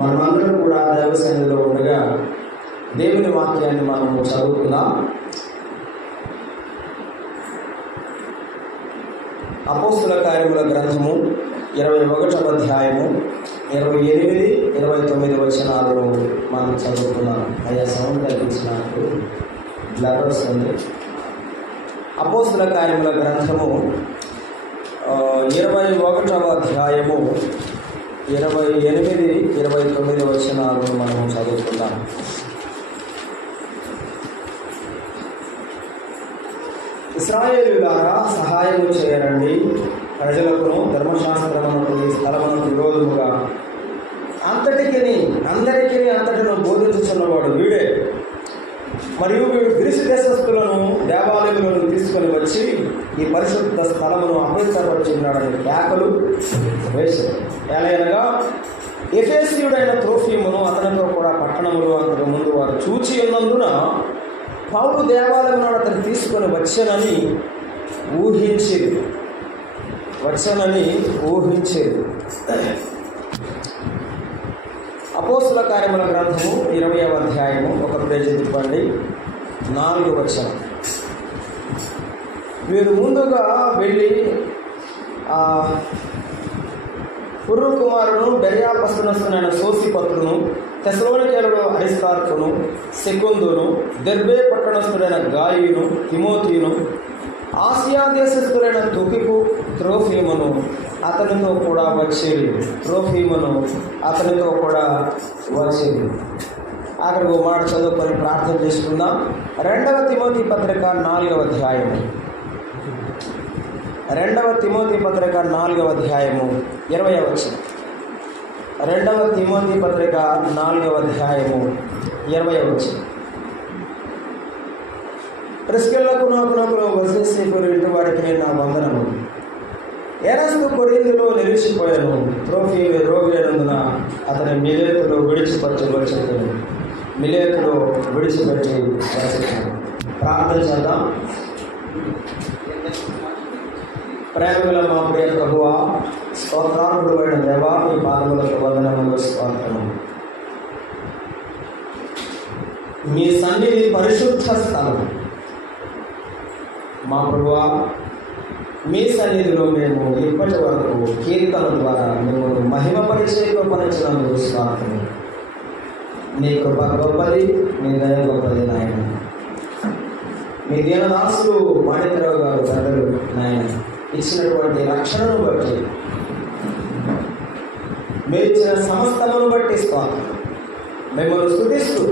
మనమందరం కూడా దైవ సన్నిధిలో ఉండగా దేవుని వాక్యాన్ని మనము చదువుకుందాం. అపోస్తుల కార్యముల గ్రంథము 21వ అధ్యాయము 28, 29 వచనాలను మనం చదువుకున్నాం. అయ్యా సౌండ్ తగ్గించినప్పుడు బ్లర్ వస్తుంది. అపోస్తుల కార్యముల గ్రంథము 21వ అధ్యాయము 28, 29 వచనాలను మనం చదువుకుందాం. ఇశ్రాయేలులారా సహాయము చేయరండి, ప్రజలకును ధర్మశాస్త్రమునకు ఈ స్థలమునకు విరోధముగా అంతటిను బోధించుచున్నవాడు వీడే. మరియు వీడు గ్రీసు దేశస్థులను దేవాలయములను తీసుకొని వచ్చి ఈ పరిశుద్ధ స్థలమును అపవిత్రపరిచున్నాడని కేకలు వేశారు. ఎలాగనగా ఎఫెసీయుడైన త్రోఫీమును అతనితో కూడా పట్టణములు అంతకు ముందు వారు చూచి ఉన్నందున పౌలు దేవాలయంలో అతను తీసుకొని వచ్చానని ఊహించేది. అపోస్తుల కార్యముల గ్రంథము 20వ అధ్యాయము ఒక పేజీ తిప్పండి, 4వ వచనం. వీరు ముందుగా వెళ్ళి పుర్రు కుమారును బెర్యాపస్తునైన సోసిపత్రును, తెస్సలోనికేయుడు అరిస్తార్కును, సెకుందును, దెర్బే పట్టణస్థుడైన గాయును, తిమోతిను, ఆసియా దేశస్థుడైన తుకికు, త్రోఫీమును అతనితో కూడా వచ్చేది. అక్కడికి ఒక మాట చదువుకొని ప్రార్థన చేసుకుందాం. 2వ తిమోతి పత్రిక 4వ అధ్యాయము 2వ తిమోతి పత్రిక 4వ అధ్యాయము 20వ వచనం. 2వ తిమోతి పత్రిక 4వ అధ్యాయము 20వ వచనం. ప్రిస్కిల్లకు నాకు వసేసి ఇంటి వాడికి నా వందనము. ఎరస్తు కొరింథీలో నిలిచిపోయాను. త్రోఫీ రోగి అయినందున అతని మిలేతులో విడిచిపెట్టి వచ్చాను. ప్రార్థన చేద్దాం. ప్రేమగల మా ప్రియ ప్రభువా, స్తోత్రార్హుడు అయిన దేవా, మీ పాదములకు వందనములు, స్తోత్రము. మీ సన్నిధి పరిశుద్ధ స్థలం. మా ప్రభువా, మీ సన్నిధిలో మేము ఇప్పటి వరకు కీర్తన ద్వారా మేము మహిమపరిచేపరిచినందుకు స్వాగతం. నీ కృప గొప్పది, నీ దయ గొప్పది నాయన. మీ దీనదాసులు మాణిక్యరావు గారు పెద్దలు నాయన ఇచ్చినటువంటి రక్షణను బట్టి, మీరు ఇచ్చిన సమస్తమును బట్టి స్వాగతం. మిమ్మల్ని స్తుతిస్తూ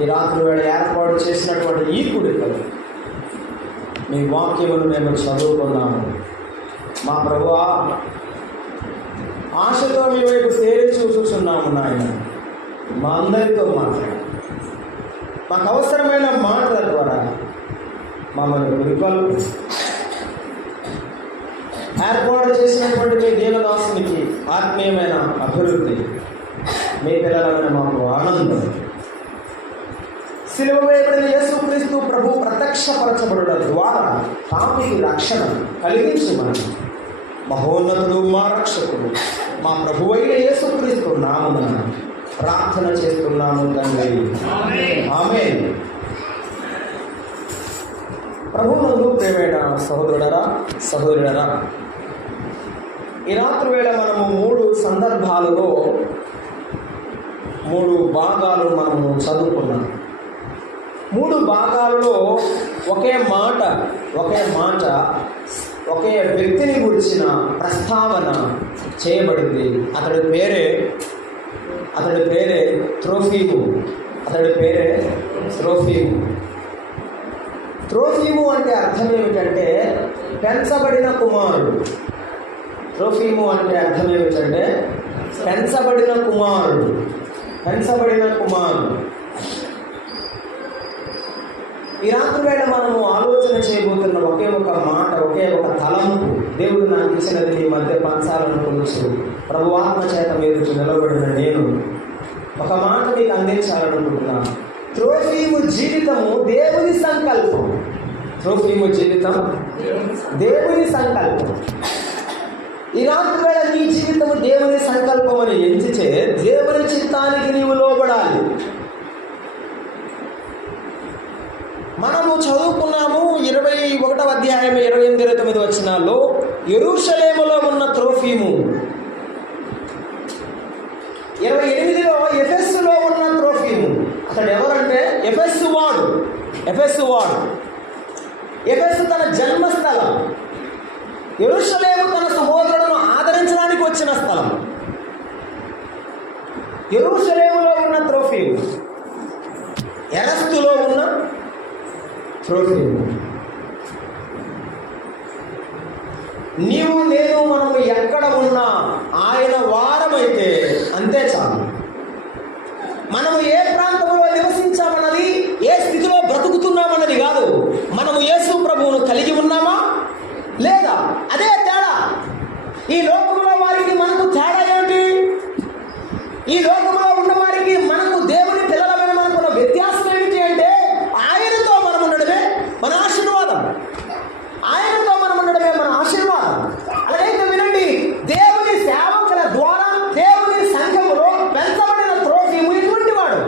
ఈ రాత్రి వేళ ఏర్పాటు చేసినటువంటి ఈ కూడికలు మీ వాక్యమును మేము చదువుకున్నాము. మా ప్రభువా, ఆశతో మీ వైపు తేరి చూస్తున్నాము నాయన. మా అందరితో మాట్లాడు. మాకు అవసరమైన మాటల ద్వారా మమ్మల్ని గురికలు ఏర్పాటు చేసినటువంటి మీ దీనదాసునికి ఆత్మీయమైన అభివృద్ధి, మీ పిల్లలమైన మాకు ఆనందం, సిలువ వేయబడిన యేసుక్రీస్తు ప్రభు ప్రత్యక్షపరచబడుట ద్వారా పాపికి రక్షణ కలిగించమని మహోన్నతుడు, మా రక్షకుడు, మా ప్రభువైన యేసుక్రీస్తు నామమున ప్రార్థన చేస్తున్నాము తండ్రి, ఆమేన్. ప్రభువునందు ప్రియమైన సహోదరుడరా, ఈ రాత్రి వేళ మనము 3 సందర్భాలలో 3 భాగాలు మనము చదువుకున్నాం. 3 భాగాలలో ఒకే మాట ఒకే వ్యక్తిని గురించిన ప్రస్తావన చేయబడింది. అతడి పేరే త్రోఫీము. త్రోఫీము అంటే అర్థం ఏమిటంటే పెంచబడిన కుమారుడు. పెంచబడిన కుమారుడు. ఈ రాత్రి వేళ మనము ఆలోచన చేయబోతున్న ఒకే ఒక మాట, ఒకే ఒక తలంపు దేవుడు నాకు ఇచ్చినది మీ మధ్య పంచాలనుకుంటూ ప్రభువాత్మ చేత మీరు నిలబడిన నేను ఒక మాట మీకు అందించాలనుకుంటున్నాను. త్రోఫీము జీవితము దేవుని సంకల్పం. ఈ రాత్రి వేళ నీ జీవితము దేవుని సంకల్పం అని ఎంచితే దేవుని చిత్తానికి నీవు లోబడాలి. మనము చదువుకున్నాము 21వ అధ్యాయం 28-29 వచనాల్లో యెరూషలేములో ఉన్న త్రోఫీము, 28లో ఎఫెస్సులో ఉన్న త్రోఫీము. అతడు ఎవరంటే ఎఫెస్సు వాడు. ఎఫెస్సు తన జన్మస్థలం, యెరూషలేము తన సహోదరులను ఆదరించడానికి వచ్చిన స్థలం. యెరూషలేములో ఉన్న త్రోఫీము, ఎరస్తులో ఉన్న త్రోఫీము. నీవు నేను మనము ఎక్కడ ఉన్నా ఆయన వారమైతే అంతే చాలు. మనము ఏ ప్రాంతంలో నివసించామన్నది, ఏ స్థితిలో బ్రతుకుతున్నామన్నది కాదు. మనము యేసు ప్రభువును కలిగి ఉన్నామా లేదా, అదే తేడా. ఈ లోకంలో వారికి మనకు తేడా ఏమిటి? ఈ లోకంలో ఉన్న వారికి మనకు దేవుని పిల్లలమైన మనకున్న వ్యత్యాసం ఏమిటి అంటే, ఆయనతో మనం ఉండడమే మన ఆశీర్వాదం. ఆయనతో మనం ఉండడమే మన ఆశీర్వాదం. అలాగైతే వినండి, దేవుని సేవకుల ద్వారా దేవుని సంఘములో పెంచబడిన త్రోఫీము ఇటువంటి వాడు.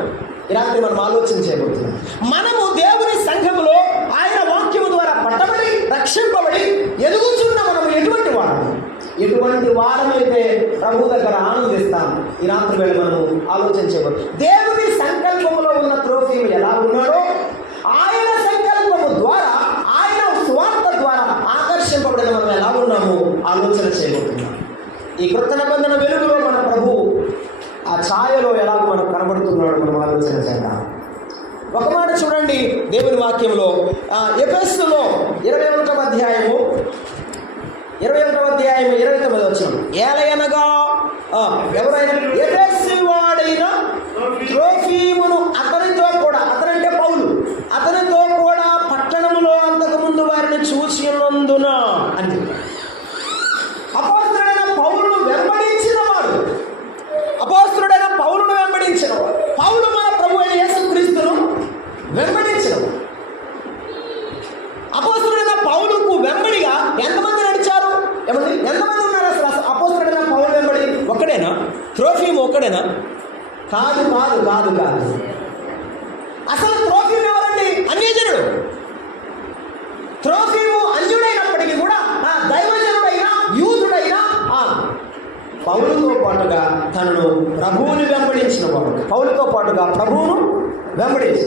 ఈ రాత్రి మనం ఆలోచన చేయబోతున్నాం. మనము దేవుని సంఘములో ఆయన వాక్యము ద్వారా పట్టబడి రక్షింపబడి ఎదుగుచున్న మనం ఎటువంటి వారమైతే ప్రభు దగ్గర ఆనందిస్తాం. ఈ రాత్రి వేళ మనము ఆలోచన చేయబోతున్నాం. దేవుని సంకల్పములో ఉన్న త్రోఫీము ఎలా ఉన్నాడో, ఆయన సంకల్పము ద్వారా, ఆయన స్వార్థ ద్వారా ఆకర్షింపబడిన మనం ఎలా ఉన్నామో ఆలోచన చేయబోతున్నాం. ఈ కృత నిబంధన వెలుగులో మన ప్రభు ఆ ఛాయలో ఎలాగో మనకు కనబడుతున్నాడు మనం ఆలోచన చేద్దాం. ఒక మాట చూడండి దేవుని వాక్యంలో, ఎఫెస్సులో 21వ అధ్యాయము 29 వచనం. ఏలయనగా ఎవరైనా ఎఫెస్సు వాడైన త్రోఫీమును అతనితో కూడా, అతనంటే పౌలు, అతనితో కూడా పట్టణములో అంతకుముందు వారిని చూసి ఉన్నందున అని అపోస్తలుడైన పౌలును వెంబడించినవాడు. పౌలు మన ప్రభు అయిన యేసుక్రీస్తును వెంబడించినవాడు. అపోస్తలుడైన పౌలుకు వెంబడిగా ఎంతమంది నడిచారు? ఎంతమంది ఉన్నారు? అసలు అపోస్తలుడైన పౌలు వెంబడి ఒక్కడేనా? త్రోఫీము ఒక్కడేనా? కాదు. అసలు త్రోఫీము ఎవరండి? అన్యజనుడు. త్రోఫీము అన్యుడైనప్పటికీ కూడా దైవజనుడైనా యూదుడైనా పౌలుతో పాటుగా తనను ప్రభువుని వెంబడించిన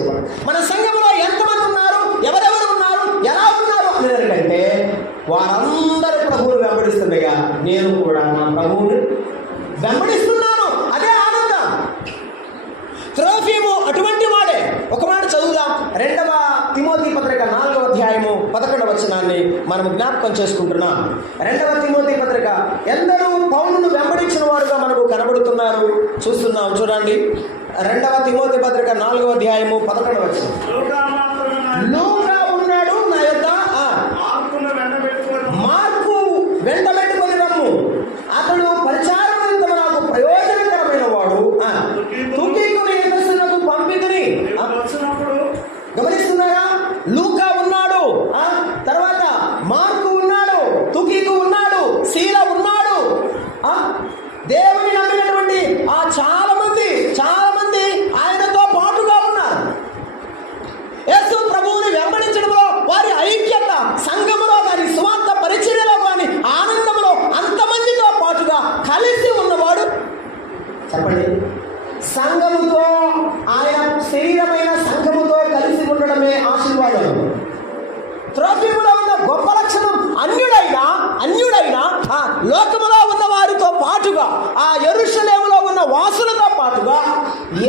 వాడు. మన సంఘంలో ఎంతమంది ఉన్నారు, ఎవరెవరు ఉన్నారు, ఎలా ఉన్నారు అనేదానికంటే వారందరూ ప్రభువుని వెంబడిస్తుండగా నేను కూడా నా ప్రభువుని వెంబడిస్తున్నాను. అదే ఆనందం. త్రోఫీము అటువంటి వాడే. ఒక మాట చదువుదాం. 2వ తిమోతి పత్రిక 4వ అధ్యాయము 11వ వచనాన్ని మనం జ్ఞాపకం చేసుకుంటున్నాం. 2వ తిమోతి పత్రిక. ఎందరూ పౌలును వెంబడించిన వారుగా మనకు కనబడుతున్నారు, చూస్తున్నాం. చూడండి, 2వ తిమోతి పత్రిక 4వ అధ్యాయము 11వ వచనం. లూకా ఉన్నాడు నా యొద్ద, మార్కు వెంటబెట్టుకొని రమ్ము, అతడు పరిచారం నిమిత్తము నాకు ప్రయోజనకరమైన వాడు. తుకికును ఎఫెసునకు పంపితిని. గమనిస్తున్నారా? లూకా ఉన్నాడు, తర్వాత మార్కు ఉన్నాడు, తుకికు ఉన్నాడు, శీల ఉన్నాడు. దేవుని నమ్మినటువంటి చాలా మంది ఆయనతో పాటుగా ఉన్నారు. యేసు ప్రభువుని వెంబడించడంలో వారి ఐక్యత, సంఘములో కానీ స్వార్థ పరిచర్యలో కానీ ఆనందంలో అంతమందితో పాటుగా కలిసి ఉన్నవాడు. చెప్పండి, సంఘముతో, ఆయన శరీరమైన సంఘముతో కలిసి ఉండడమే ఆశీర్వాదం. త్రోఫీములో ఉన్న గొప్ప లక్షణం అన్యుడైనా లోకములో ఉన్న వారితో పాటుగా, ఆ యెరూషలేములో ఉన్న వాసులతో పాటుగా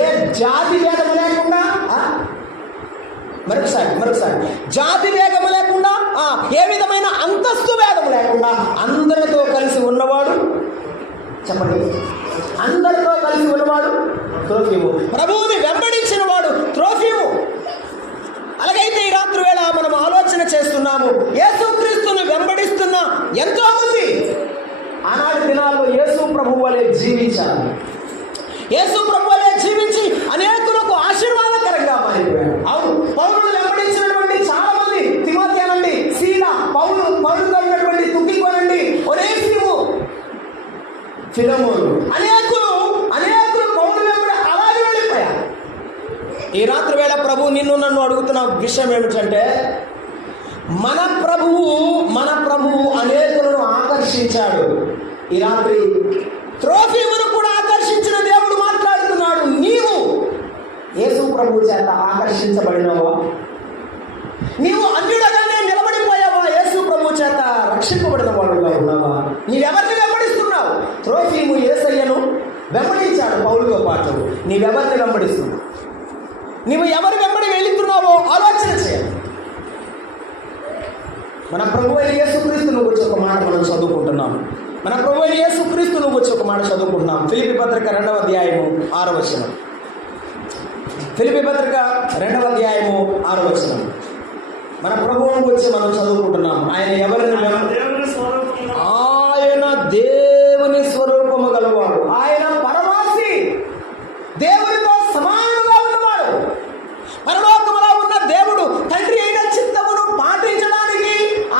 ఏ జాతి భేదం లేకుండా, మరొకసారి జాతి భేదం లేకుండా, ఏ విధమైన అంతస్తు భేదం లేకుండా అందరితో కలిసి ఉన్నవాడు. చెప్పండి, అందరితో కలిసి ఉన్నవాడు త్రోఫీము. ప్రభువుని వెంబడించిన వాడు త్రోఫీము. అలాగైతే ఈ రాత్రి వేళ మనం ఆలోచన చేస్తున్నాము, యేసుక్రీస్తుని వెంబడిస్తున్న ఎంతో మంది ఆనాటి దినాల్లో యేసు ప్రభు వలె జీవించాలి. యేసు ప్రభు వలె జీవించి అనేకులకు ఆశీర్వాదకరంగా మారిపోయారు. అవును, పౌలును వెంబడించినటువంటి చాలా మంది, తిమోతి అనండి, శీల, పౌలుతో ఉన్నటువంటి తుకికు అనండి, ఒనేసిము, ఫిలమోను, అనేకులు పౌలు ప్రభు నిన్ను నన్ను అడుగుతున్న విషయం ఏమిటంటే, మన ప్రభువు అనేకులను ఆకర్షించాడు. ఈ రాత్రి త్రోఫీమును కూడా ఆకర్షించిన దేవుడు మాట్లాడుతున్నాడు. నీవు యేసు ప్రభు చేత ఆకర్షించబడినవా? నీవు అన్యుడగానే నిలబడిపోయావా? యేసు ప్రభు చేత రక్షింపబడిన వాడుగా ఉన్నావా? నీవెవరిని వెంబడిస్తున్నావు? త్రోఫీము యేసయ్యను వెంబడించాడు పౌలుతో పాటు. నీవెవరిని వెంబడిస్తున్నావు? నీవు ఎవరి వెంబడి వెళుతున్నావో ఆలోచన చేయాలి. మన ప్రభు అయిన యేసుక్రీస్తును గురించి ఒక మాట మనం చదువుకుంటున్నాం. ఫిలిప్పీ పత్రిక 2వ అధ్యాయము 6వ వచనం. ఫిలిప్పీ పత్రిక 2వ అధ్యాయము 6వ వచనం. మన ప్రభువును గురించి మనం చదువుకుంటున్నాం. ఆయన ఎవరిని? ఆయన దేవుని స్వరూపము గలవాడు. ఆయన పరమాసి, దేవునితో సమానంగా ఉన్నవాడు. పరలోకములో ఉన్న దేవుడు తండ్రి అయిన చిత్తమును పాటించడానికి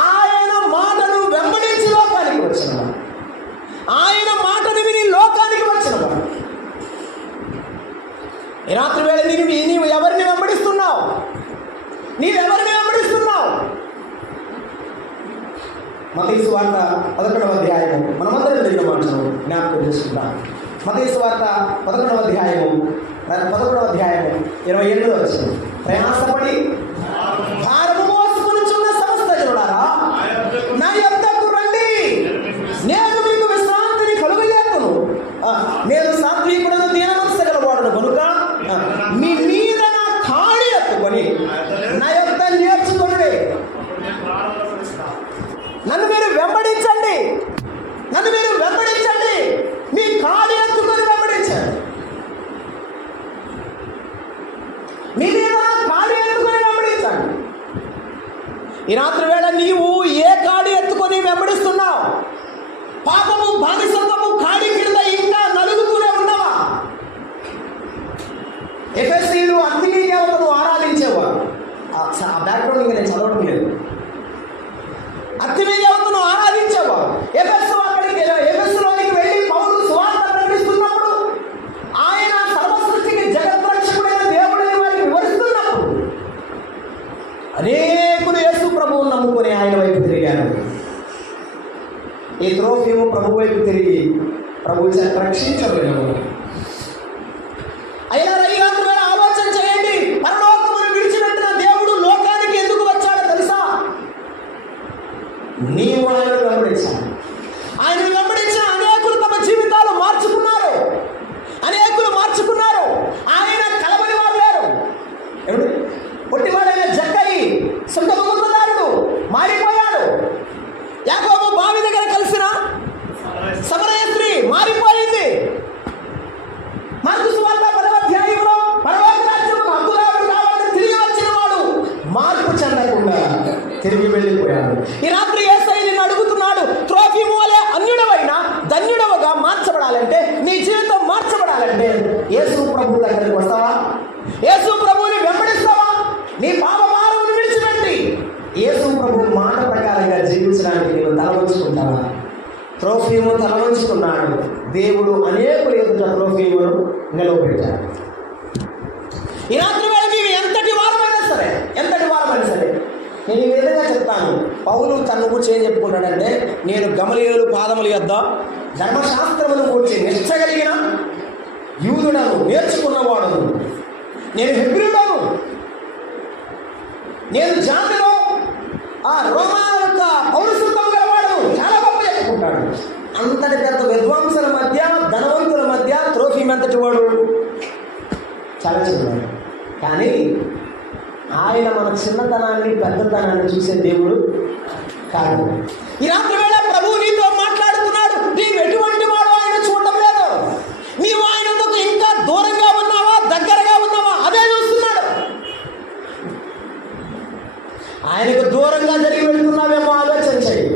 ఆయన మాటను వెంబడించి లోకానికి వచ్చినవాడు. ఆయన మాటను విని లోకానికి వచ్చినవాడు. ఈ రాత్రి వేళ నీవు ఎవరిని వెంబడిస్తున్నావు? నీవెవరిని వెంబడిస్తున్నావు? మత్తయి సువార్త 11వ అధ్యాయము మనమందరం చదివిన మాటను జ్ఞాపకం చేసుకుందాం. మత్తయి సువార్త 11వ అధ్యాయము 28వ వచనం. ప్రయాసపడి భారము మోసుకొనుచున్న సమస్త జనులారా నా యొద్దకు రండి, నేను మీకు విశ్రాంతిని కలుగజేయుదును. నేను సాత్వికుడను, దీనమనస్సు గలవాడను కనుక మీ మీద నా కాడి ఎత్తుకొని నా యొద్ద నేర్చుకొనుడి. నన్ను మీరు వెంబడించండి, మీ కాడి ఎత్తుకొని వెంబడించండి. మీ మీద నా కాడి ఎత్తుకొని వెంబడించండి. ఈ రాత్రి వేళ నీవు ఏ కాడి ఎత్తుకొని వెంబడిస్తున్నావు? పాపము, బానిసత్వము కాడి కింద ఇంకా నలుగుతూనే ఉన్నావా? ఎఫెసీయులు అగ్ని దేవతను ఆరాధించేవారు. ఆ బ్యాక్గ్రౌండ్ ఇంకా నేను చదవడం లేదు. అగ్ని దేవతను ఆరాధించేవారు. ఎఫెసులోనికి వెళ్ళి పౌలు సువార్త ప్రకటిస్తున్నప్పుడు, ఆయన సర్వసృష్టికి జగద్రక్షకుడైన దేవుడని వారికి వివరిస్తున్నప్పుడు అనేకులు యేసు ప్రభువును నమ్ముకొని ఆయన వైపు తిరిగారు. ఈ త్రోఫీము ప్రభు వైపు తిరిగి ప్రభు చేత రక్షించబడినవాడు. అయినా రైతుల ఆలోచన చేయండి. పరలోకమును విడిచిపెట్టిన దేవుడు లోకానికి ఎందుకు వచ్చాడో తెలుసా? నీవు ఆయనను వెంబడించాలి. ఆయనను వెంబడించిన అనేకులు తమ జీవితాలు మార్చుకున్నారు. ఆయన కలవని వారు లేరు. పొట్టివాడైన జక్కయి సుఖముదారుడు మారిపోయాడు. యాకోబు బావి దగ్గర కలిసిన సమరయ స్త్రీ మారిపోయింది. మార్కు సువార్త 10వ అధ్యాయంలో పరలోక రాజ్యముకు హక్కుదారుడు కావాలని తిరిగి వచ్చిన వాడు మార్పు చెందకుండా తిరిగి వెళ్ళిపోయాడు. ఈ రాత్రి యేసయ్య నిన్ను అడుగుతున్నాడు, త్రోఫీము వలె అన్యుడవైనా ధన్యుడవగా మార్చబడాలంటే, నీ జీవితం మార్చబడాలంటే యేసు ప్రభు దగ్గరికి వస్తావా? యేసు ప్రభువుని వెంబడిస్తావా? నీ పాప భారమును విడిచిపెట్టి యేసు ప్రభు మాట ప్రకారంగా జీవించడానికి నీవు తలవంచుకుంటావా? త్రోఫీము తలవంచుకున్నాడు. దేవుడు అనేకులు ఎదుట త్రోఫీమును నిలవబెట్టాడు. ఈ రాత్రి వేళ నీవు ఎంతటి వారమైనా సరే నేను ఈ విధంగా చెప్తాను. పౌలు తను గురించి ఏం చెప్పుకుంటాడంటే, నేను గమలీయుల పాదముల యొద్ద ధర్మశాస్త్రమును గురించి నిష్ఠ కలిగిన యూదుడను, నేర్చుకున్నవాడును, నేను హెబ్రీయుడను, నేను జాతిలో ఆ రోమా యొక్క పౌరసత్వం గలవాడు, చాలా గొప్ప చెప్పుకుంటాడు. అంతటి పెద్ద విద్వాంసుల మధ్య, ధనవంతుల మధ్య త్రోఫీము ఎంతటి వాడు? చాలా చిన్నవాడు. కానీ ఆయన మన చిన్నతనాన్ని, పెద్దతనాన్ని చూసే దేవుడు కాదు. ఈ రాత్రి వేళ ప్రభువు నీతో మాట్లాడుతున్నాడు. నీవు ఎటువంటి వాడు ఆయన చూడటం లేదు. నీవు ఆయనకు ఇంకా దూరంగా ఉన్నావా, దగ్గరగా ఉన్నావా, అదే చూస్తున్నాడు. ఆయనకు దూరంగా జరిగి వెళ్తున్నావేమో ఆలోచన చేయి.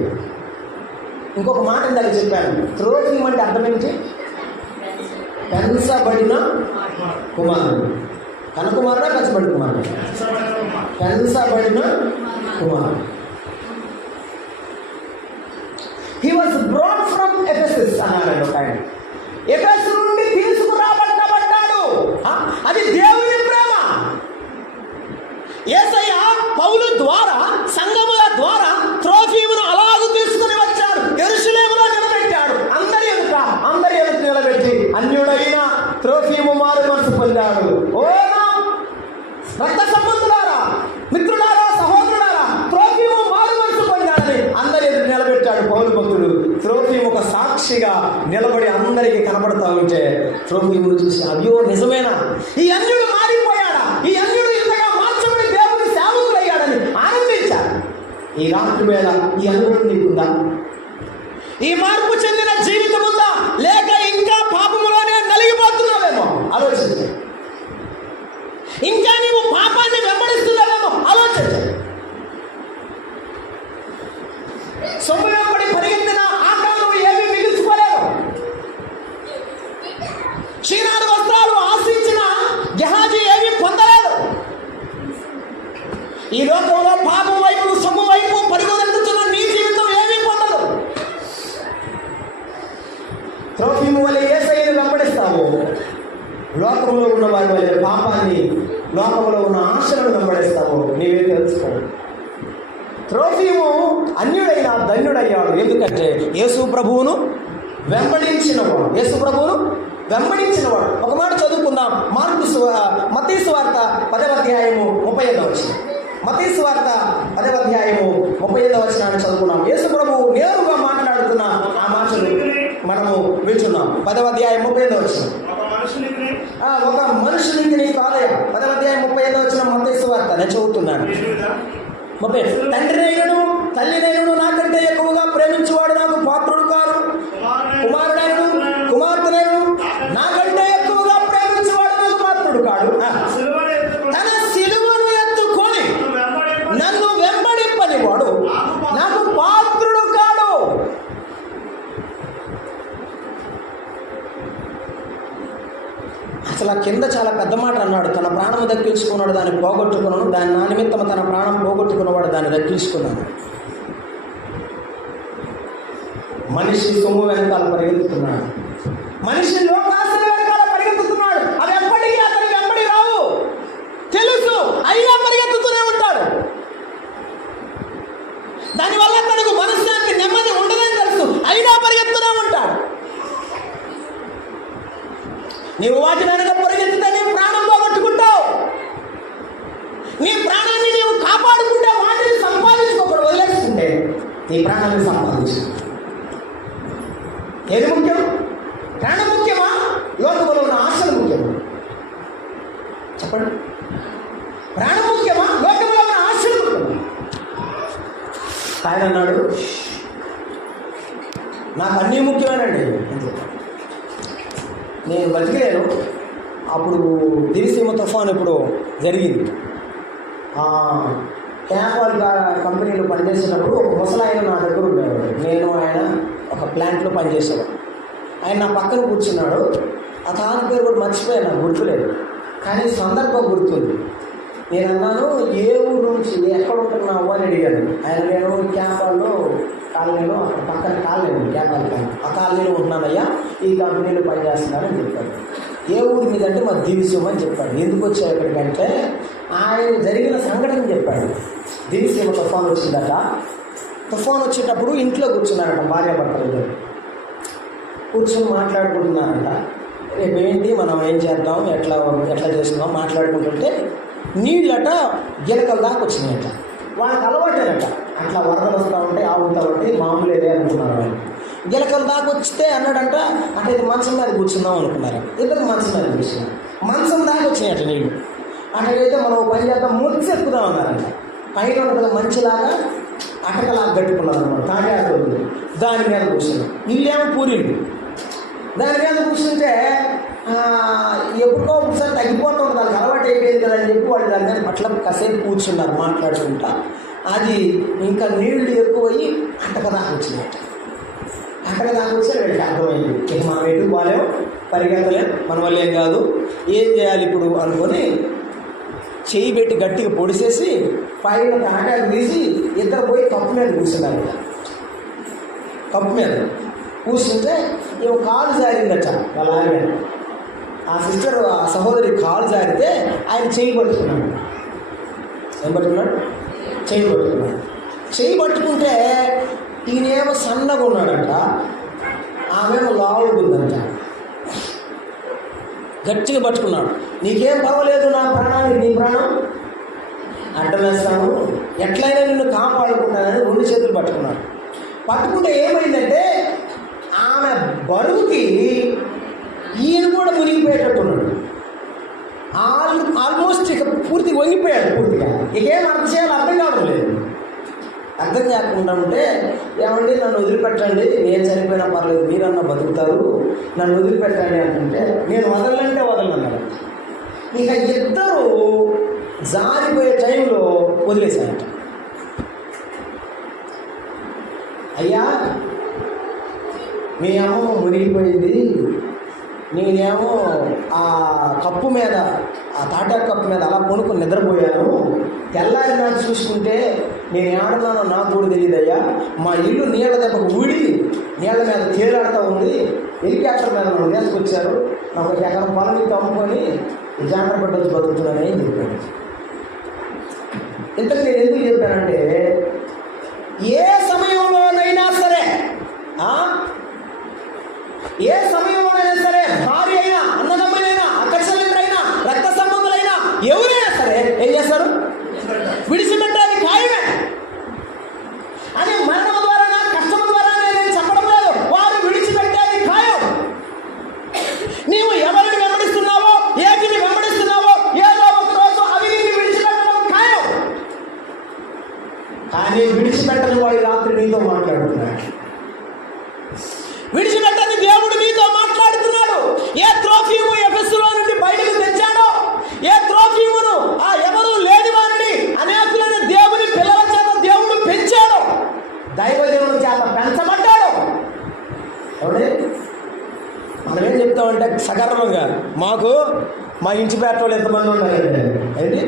ఇంకొక మాట ఇందాక చెప్పాను. త్రోఫీము అంటే అర్థం ఏంటి? పెంచబడిన కుమారుడు. కనకుమారుడా, పెంచబడిన కుమారుడు? పెంచబడిన కుమారుడు. He was brought from Ephesus అన్నాడు ఒక ఆయన. ఎఫెసు నుండి తీసుకురాబడ్డాడు. అది దేవుని ప్రేమ. అన్యుడైన త్రోఫీము మారు మనసు పొందాడు. ఓ రక్త సంబంధులారా, మిత్రులారా, సహోదరులారా, త్రోఫీము మారు మనసు పొందాడని అందరి ఎదురు నిలబెట్టాడు పౌలు భక్తుడు. త్రోఫీము ఒక సాక్షిగా నిలబడి అందరికీ కనబడతా ఉంటే త్రోఫీమును చూసి అయ్యో నిజమేనా, ఈ అన్యుడు మారిపోయాడా, ఈ అన్యుడు ఇంతగా మార్చబడి దేవుని సేవకులయ్యాడని ఆనందించాడు. ఈ రాత్రి వేళ ఈ అనుభవం నీకుందా? ఈ మార్పు చెందిన జీవితం ఉందా? లేక ఇంకా పాపములోనే నలిగిపోతున్నావేమో ఆలోచించు. ఇంకా నీవు పాపాన్ని వెంబడిస్తున్నావేమో ఆలోచించు. సొమ్ములో పడి పరిగెత్తిన ఆకారం ఏమీ మిగిల్చుకోలేదు. క్షీణాలు వస్త్రాలు ఆశించిన గెహాజీ ఏమీ పొందలేదు. ఈ లోకంలో పాపం వైపు సొమ్ము వైపు పరిగెత్తుతున్న నీ జీవితం ఏమీ పొందదు. త్రోఫీము వల్ల యేసయ్యను వెంబడిస్తావు, లోకంలో ఉన్న వారి వల్ల పాపాన్ని, లోకంలో ఉన్న ఆశలను వెంబడిస్తావు. నీవే తెలుసుకో. త్రోఫీము అన్యుడైన ధన్యుడయ్యాడు. ఎందుకంటే యేసు ప్రభువును వెంబడించినవాడు. యేసు ప్రభువును వెంబడించినవాడు. ఒక మాట చదువుకుందాం. మత్తయి సువార్త 10వ అధ్యాయము 35వ వచనం. మత్తయి సువార్త 10వ అధ్యాయము 35వ వచనాన్ని చదువుకున్నాం. యేసు ప్రభువు నేరుగా మాట్లాడుతున్న ఆ మాటలు మనము వింటున్నాం. 10వ అధ్యాయం 35వ వచనం. ఒక మనుషునికి నీ కాదయ. 10వ అధ్యాయం 35వ వచనం మత్తయి సువార్త. నేను చదువుతున్నాను. తండ్రినైనను తల్లినైనను నాకంటే ఎక్కువగా ప్రేమించేవాడు నాకు పాత్రుడు కాదు. కుమారుడైనను కుమార్తెనైనను నాకంటే ఎక్కువగా ప్రేమించేవాడు నాకు పాత్రుడు కాడు. తన సిలువను ఎత్తుకొని నన్ను వెంబడింపని వాడు నాకు పాత్రుడు కాడు. అసలు ఆ కింద చాలా పెద్ద మాట అన్నాడు. తన ప్రాణం దక్కించుకున్నాడు, దాన్ని పోగొట్టుకున్నాను. దాని నా నిమిత్తం తన ప్రాణం పోగొట్టుకున్నవాడు దాన్ని దక్కించుకున్నాను. మనిషి సొమ్ము వెనకాల పరిగెత్తుతున్నాడు. మనిషి లోకాశల వెనకాల పరిగెత్తుతున్నాడు. అవి ఎప్పటికీ అతనికి వెంబడి రావు తెలుసు, అయినా పరిగెత్తుతూనే ఉంటాడు. దానివల్ల తనకు మనశ్శాంతి నెమ్మది ఉండదని తెలుసు, అయినా పరిగెత్తుతూనే ఉంటాడు. నీవు వాటి వెనక పరిగెత్తితే నీ ప్రాణం పోగొట్టుకుంటావు. నీ ప్రాణాన్ని నీవు కాపాడుకుంటే వాటిని సంపాదించుకోకూడదు, వదిలేసుకుంటే నీ ప్రాణాన్ని సంపాదించు. ఏది ముఖ్యం? ప్రాణం ముఖ్యమా, లోకంలో ఉన్న ఆశలు ముఖ్యమా? చెప్పండి. ప్రాణం ముఖ్యమా, లోకంలో ఉన్న ఆశలు ముఖ్యమా? ఆయన అన్నాడు నాకు అన్నీ ముఖ్యమేనండి. నేను బతికలేను. అప్పుడు దివిసీమ తుఫాను ఇప్పుడు జరిగింది. క్యాపాల్ కంపెనీలో పనిచేసేటప్పుడు ఒక ముసలాయన నా దగ్గర ఉండేవాడు. నేను ఆయన ఒక ప్లాంట్లో పనిచేసేవాడు. ఆయన నా పక్కన కూర్చున్నాడు. ఆ తాత పేరు కూడా మర్చిపోయాను, నాకు గుర్తులేదు, కానీ సందర్భం గుర్తుంది. నేను అన్నాను ఏ ఊరు నుంచి ఎక్కడ ఉంటున్నావు అని అడిగాను. ఆయన నేను క్యాపాల్లో కాలనీలో అక్కడ పక్కన కాలనీ క్యాపాల్ కాలనీ, ఆ కాలనీలో ఉంటున్నానయ్యా, ఈ కంపెనీలో పనిచేస్తున్నానని చెప్పాడు. ఏ ఊరి మీద అంటే మా దివిసీమ అని చెప్పాడు. ఎందుకు వచ్చావు ఎక్కడికంటే ఆయన జరిగిన సంఘటన చెప్పాడు. దివిసీమ తుఫాను వచ్చిందట. తుఫాను వచ్చేటప్పుడు ఇంట్లో కూర్చున్నారట భార్యాభర్తలు. కూర్చొని మాట్లాడుకుంటున్నారంట. రేపు ఏంటి మనం ఏం చేద్దాం, ఎట్లా చేస్తున్నాం మాట్లాడుకుంటుంటే నీళ్ళట గిలకల దాకా వచ్చినాయట. వాళ్ళకి అలవాటేనట, అట్లా వరదలు వస్తూ ఉంటే ఆవుతా ఉంటే మామూలేదే అనుకున్నారు. వాళ్ళు గిలకల దాకా వస్తే అన్నాడంట, అంటే ఇది మంచం మీద కూర్చుందాం అనుకున్నారు. ఇద్దరు మంచం మీద కూర్చున్నారు. మంచం దాకా వచ్చినాయట నీళ్ళు. అక్కడైతే మనం పని చేద్దాం ముచ్చి ఎక్కుదాం అన్నారంట. పైన ఉంటుంది మంచిలాగా అటకలాగా కట్టుకున్నారు అనమాట, తాటాకులు. దాని మీద కూర్చున్నాం. ఇల్లేమో పూరీలు. దాని మీద కూర్చుంటే ఎప్పుడో ఒకసారి తగ్గిపోతుంది, దానికి అలవాటు అయిపోయింది కదా అని చెప్పి వాళ్ళు దాని మీద పట్ల కాసేపు కూర్చున్నారు మాట్లాడుకుంటా. అది ఇంకా నీళ్లు ఎక్కువయ్యి అటకదాకా వచ్చినాయి. అటకదాకా వచ్చి వీళ్ళకి అర్థమైంది, ఇక మనం ఎటు పోలేము, పరిగెత్తలేము, మన వల్ల ఏం కాదు, ఏం చేయాలి ఇప్పుడు అనుకొని చేయి పెట్టి గట్టిగా పొడిసేసి పైన తాటాకు తీసి ఇద్దరు పోయి కప్పు మీద కూర్చున్నారు. కప్పు మీద కూర్చుంటే ఏమో కాలు జారిందట వాళ్ళ ఆయన. ఆ సిస్టర్, ఆ సహోదరి కాలు జారితే ఆయన చేయి పట్టుకున్నాడు. ఏం పట్టుకున్నాడు? చేయి పట్టుకున్నాడు. చేయి పట్టుకుంటే ఈయనేమో సన్నగా ఉన్నాడంట, ఆమెమో లావుగా ఉందంట. గట్టిగా పట్టుకున్నాడు. నీకేం పర్వాలేదు, నా ప్రాణానికి నీ ప్రాణం అడ్డం వేస్తాను, ఎట్లయినా నిన్ను కాపాడుకుంటానని 2 చేతులు పట్టుకున్నాడు. పట్టుకుంటే ఏమైందంటే ఆమె బరువుకి ఈయన కూడా మునిగిపోయేటట్టున్నాడు. ఆల్మోస్ట్ ఇక పూర్తి వంగిపోయాడు. పూర్తిగా ఇకేం అర్థం చేయాలో అర్థం కావడం లేదు. అర్థం కాకుండా ఉంటే, ఏమండి నన్ను వదిలిపెట్టండి, నేను చనిపోయినా పర్లేదు, మీరన్నా బతుకుతారు, నన్ను వదిలిపెట్టండి అంటుంటే, నేను వదలంటే వదలన్నాడు. ఇక ఇద్దరు జారిపోయే టైంలో వదిలేశారట. అయ్యా మీ అమ్మ మునిగిపోయింది, నేనేమో ఆ కప్పు మీద, ఆ తాటా కప్పు మీద అలా కొనుక్కొని నిద్రపోయాను, తెల్లారి నాకు చూసుకుంటే నేను ఏడున్నానో నాకు కూడా తెలియదయ్యా, మా ఇల్లు నీళ్ళ దెబ్బకు ఊడి నీళ్ళ మీద తేలాడుతూ ఉంది, హెలికాప్టర్ మీద నన్ను నేసుకొచ్చారు, నాకు 1 ఎకరం పొలం అమ్ముకొని జాగ్రత్త పడ్డొచ్చి బతుకుతున్నానని చెప్పాను. ఇంతకు నేను ఎందుకు చెప్పానంటే, ఏ సమయంలోనైనా సరే ఏ సమయంలోనైనా సరే భార్య అయినా, అన్నదమ్ములైనా, అక్క చెల్లెలైనా, రక్త సంబంధులైనా ఎవరైనా సరే ఏం చేస్తారు? విడిచిపెట్టాలి ఖాయమే. అని మరణం ద్వారా, కష్టం ద్వారా నేను చెప్పడం లేదు, వారు విడిచిపెట్టాలి ఖాయం. నీవు ఎవరిని వెంబడిస్తున్నావో, ఏటిని వెంబడిస్తున్నావో, ఏదో ఒక రోజు అవి నీకు విడిచిపెట్టడం ఖాయం. కానీ విడిచిపెట్టని వాడు రాత్రి నీతో మాట్లాడుతున్నాడు. విడిచిపెట్టని దేవుడు నీతో మాట్లాడుతున్నాడు. ఏ త్రోఫీము ఎఫెసులో నుండి బయటకు తెచ్చాడో, ఏ త్రోఫీమును ఆ ఎవరు లేని వారిని అనేకులైన దేవుని పిల్లల చేత దేవుడు పెంచాడు, దైవజనుల చేత పెంచబడ్డాడు. ఎవడే మనం ఏం చెప్తామంటే సగర్వంగా, మా ఇంటి పేట వాళ్ళు ఎంతమంది ఉన్నారండి, ఏంటి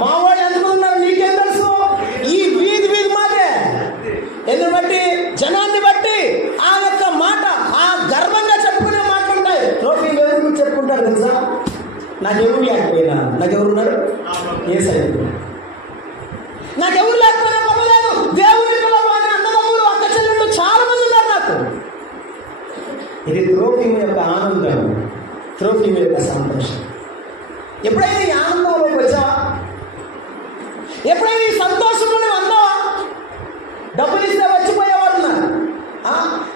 మా వాళ్ళు ఎంతమంది ఉన్నారు నీకేం తెలుసు? ఈ వీధి మాటే. ఎందుకు బట్టి? జనాన్ని బట్టి ఆ యొక్క మాట, ఆ గర్వంగా చెప్పుకునే మాటలు ఉంటాయి. ట్రోఫీ ఎవరు చెప్పుకుంటారు తెలుసా? నాకెవరు లేకపోయినా, నాకెవరున్నారు? యేసయ్య. నాకెవరు లేకపోయినా పర్వాలేదు, దేవుని పిల్లలు అని అన్నదమ్ములు, అక్క చెల్లెళ్ళు చాలా మంది ఉన్నారు నాకు. ఇది త్రోఫీము యొక్క ఆనందం, త్రోఫీము యొక్క సంతోషం. ఎప్పుడైనా ఈ ఆనందంలోకి వచ్చావా? ఎప్పుడైనా ఈ సంతోషంలో నువ్వు అన్నావా? డబ్బులు ఇస్తే వచ్చిపోయేవాడు ఉన్నారు,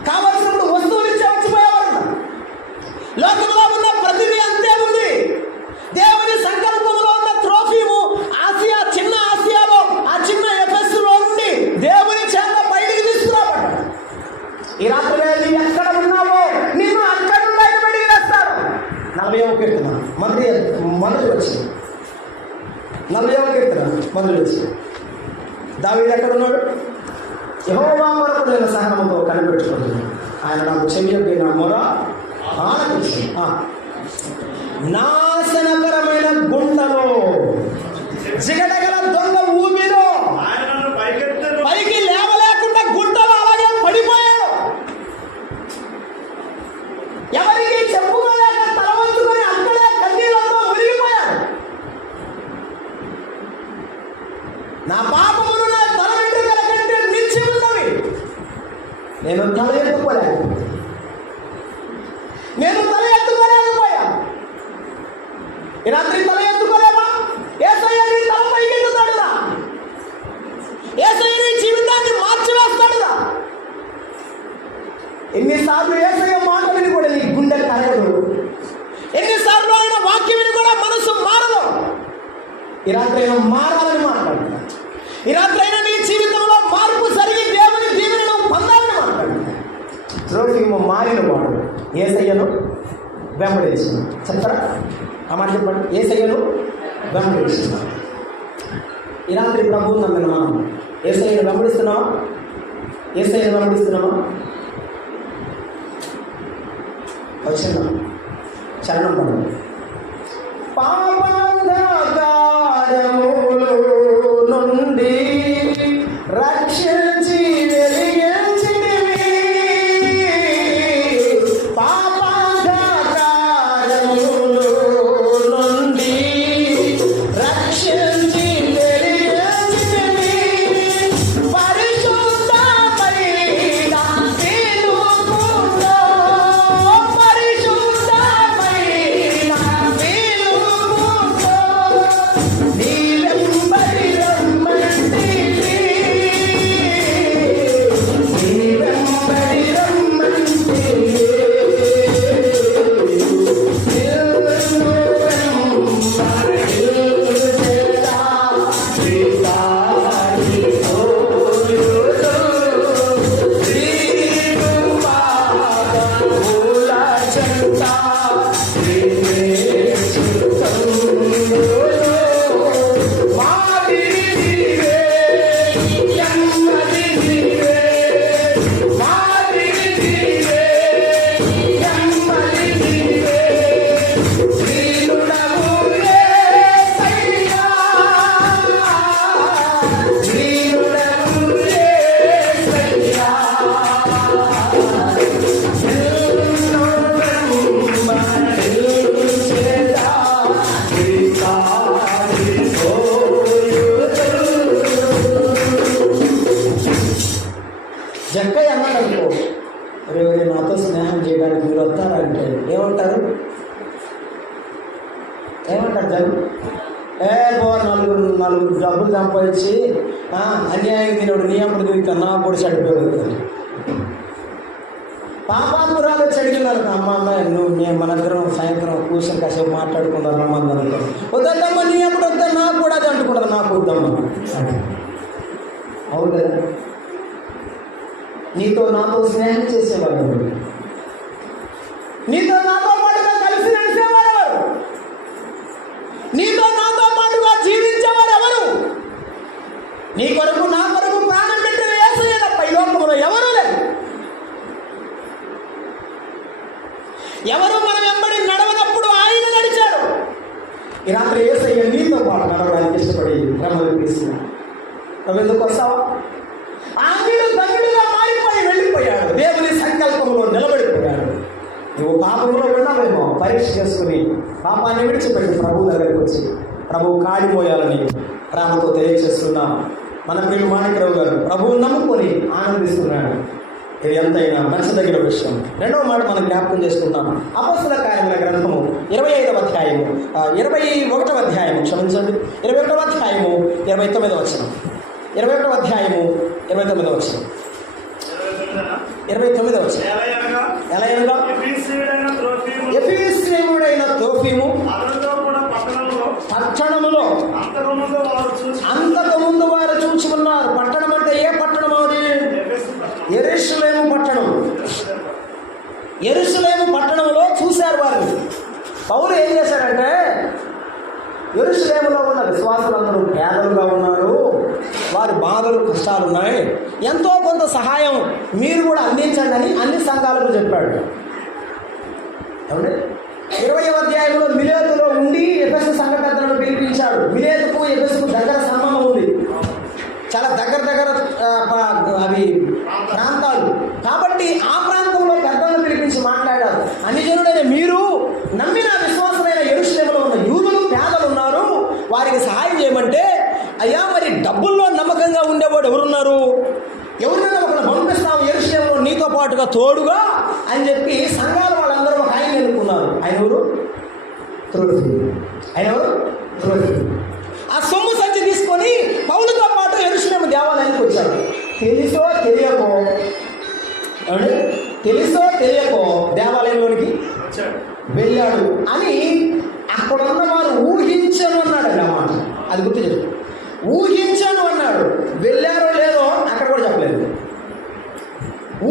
కావలసినప్పుడు వస్తువులు ఇస్తే వచ్చిపోయేవాడు ఉన్నారు. లోకంలో ఉన్న ప్రతిదీ అంతే ఉంది. దేవుని సంకల్పంలో ఉన్న త్రోఫీము ఆసియా, చిన్న ఆసియాలో, ఆ చిన్న ఎఫెసులో నుండి దేవుని చేత బయటికి తీసుకురాబడ్డాడు. ఈ రాత్రి నీవు ఎక్కడ ఉన్నావో నిన్ను అక్కడ నుండి బయటికి వేస్తారు. 40వ కీర్తన మొదటి వచ్చింది. 40వ కీర్తన మొదటి వచ్చింది. దావీదు ఎక్కడున్నాడు? యెహోవా కొరకు నేను సహనముతో కనిపెట్టుకుంటున్నాను, ఆయన నాకు చెయ్యొద్దు, నా మొర ఆలకించును. నాశనకరమైన గుంటలో, జిగటగల దొంగ ఊబిలో పైకి లేవలేకుండా గుంటలో అలాగే పడిపోయాడు. ఎవరికి చెప్పుకోలేక తల వంచుకొని అక్కడే కన్నీళ్లతో మునిగిపోయాడు. నా పాపమును నా తల వెంట్రుకల కంటే మించి ఉన్నవి, నేను తల ఎత్తుకోలేకపోయా. ఈ రాత్రి తల ఎత్తుకోలేవా? యేసయ్య నీ తల పైకి ఎత్తుతాడురా. యేసయ్య నీ జీవితాన్ని మార్చివేస్తాడురా. ఎన్నిసార్లు యేసయ్య మాట విని కూడా నీ గుండె కరగదు, ఎన్నిసార్లు ఆయన వాక్యం విని కూడా మనసు మారదు. ఈ రాత్రి అయినా మారాలని మాట్లాడుతున్నా. ఈ రాత్రి అయినా నీ జీవితంలో మార్పు జరిగి దేవుని దీవెనను పొందాలని మాట్లాడుతున్నా. త్రోఫీము మారిన వాడు యేసయ్యను వెంబడించిన. చెప్తారా ఆ మాట? చెప్పండి. యేసయ్యను వెంబడించిన. ఈ రాత్రి ప్రభువుని నమ్మిన మనం యేసయ్యను వెంబడిస్తున్నావా? యేసయ్యను వెంబడిస్తున్నావా? వచ్చిన చరణం పడండి. పాపాంధకారముల నుండి రక్షించి వెలిగించితివి, పాపాంధకారముల నుండి రక్షించి వెలిగించితివి, పరిశుద్ధమైన వెలుగులో, పరిశుద్ధమైన జక్కయ్య అన్నాడు అనుకో, రేపు నాతో స్నేహం చేయడానికి మీరు వస్తారా అంటే ఏమంటారు? జగ్గు పో, నలుగురు డబ్బులు సంపాదించి అన్యాయం తినడు నీ అప్పుడు తిరిగి నా కూడా చెడిపోయాడు. పాపాత్మురాలు వచ్చి అడిగినారు, అమ్మ నేను మన ఇద్దరం సాయంత్రం కూర్చొని కాసేపు మాట్లాడుకుంటారు రమ్మంది అనుకో, వద్దమ్మా నీ అప్పుడు వద్దా నాకు కూడా అది అంటుకుంటుంది, నాకు వద్దమ్మా. అవును కదా, నీతో నాతో స్నేహం చేసేవారు, నీతో నాతో పాటుగా కలిసి నడిచేవారు ఎవరు? నీతో నాతో పాటుగా జీవించేవారు ఎవరు? నీ కొరకు నా కొరకు ప్రాణం పెట్టిన యేసయ్య తప్ప ఈ లోకంలో ఎవరూ లేరు. ఎవరు మనం వెంబడి నడవనప్పుడు ఆయన నడిచాడు. ఈ రాత్రి యేసయ్య నీతో పాటు నడవడానికి ఇష్టపడి క్రమం తీసుకున్నాడు. నువ్వు ఎందుకు వస్తావా? ఆంగ్లీయుడు దండుగా మారిపోయి వెళ్ళిపోయాడు, దేవుని సంకల్పంలో నిలబడిపోయాడు. నువ్వు పాపంలో ఉన్నావేమో పరీక్ష చేసుకుని పాపాన్ని విడిచిపెట్టి ప్రభు దగ్గరికి వచ్చి ప్రభువు కాడిపోయాలని ప్రేమతో తెలియజేస్తున్నాం. మన ప్రియులు మాణిక్యరావు గారు ప్రభువుని నమ్ముకొని ఆనందిస్తున్నాడు. ఇది ఎంతైనా నచ్చదగిన విషయం. రెండవ మాట మనం జ్ఞాపకం చేసుకుంటాం. అపొస్తలుల కార్యముల గ్రంథము 25వ అధ్యాయము 21వ అధ్యాయము 21వ అధ్యాయము 29వ వచనం. 21వ అధ్యాయము 29వ వచనం. 29వ వచనం. ఎలా అనగా ఎఫెసీయుడైన త్రోఫిము పట్టణములో అంతకుముందు వారు చూచి ఉన్నారు. పట్టణం అంటే ఏ పట్టణం? అది యెరూషలేము పట్టణం. యెరూషలేము పట్టణంలో చూశారు వారు. పౌలు ఏం చేశారంటే, యెరూషలేములో ఉన్న విశ్వాసులందరూ పేదలుగా ఉన్నారు, వారి బాధలు కష్టాలు ఉన్నాయి, ఎంతో కొంత సహాయం మీరు కూడా అందించండి అని అన్ని సంఘాలకు చెప్పాడు. ఏమంటే 20వ అధ్యాయంలో మిలేతులో ఉండి ఎఫెసు సంఘ పెద్దలను పిలిపించాడు. మిలేతుకు ఎఫెసుకు దగ్గర సంబంధం ఉంది, చాలా దగ్గర అవి ప్రాంతాలు కాబట్టి ఆ ప్రాంతంలో పెద్దలను పిలిపించి మాట్లాడారు. అన్యజనుడైన మీరు నమ్మిన విశ్వాసమైన యెరూషలేములో ఉన్న యూదులు పేదలు ఉన్నారు, వారికి సహాయం చేయమంటే, అయ్యా మరి డబ్బుల్లో నమ్మకంగా ఉండేవాడు ఎవరున్నారు? ఎవరినైనా ఒకరు పంపిస్తాం యెరూషలేములో నీతో పాటుగా తోడుగా అని చెప్పి సంఘాల వాళ్ళందరూ ఒక ఆయన ఎన్నుకున్నారు. ఆయన ఎవరు? త్రోఫిము. ఆ సొమ్ము సంచి తీసుకొని పౌలుతో పాటు యెరూషలేము దేవాలయానికి వచ్చాడు. తెలుసో తెలియకో దేవాలయంలోనికి వెళ్ళాడు అని అక్కడ ఉన్న వారు ఊహించను అన్నాడు అన్నమాట. అది గుర్తు చెప్పు, ఊహించను అన్నాడు. వెళ్ళారో లేదో అక్కడ కూడా చెప్పలేదు.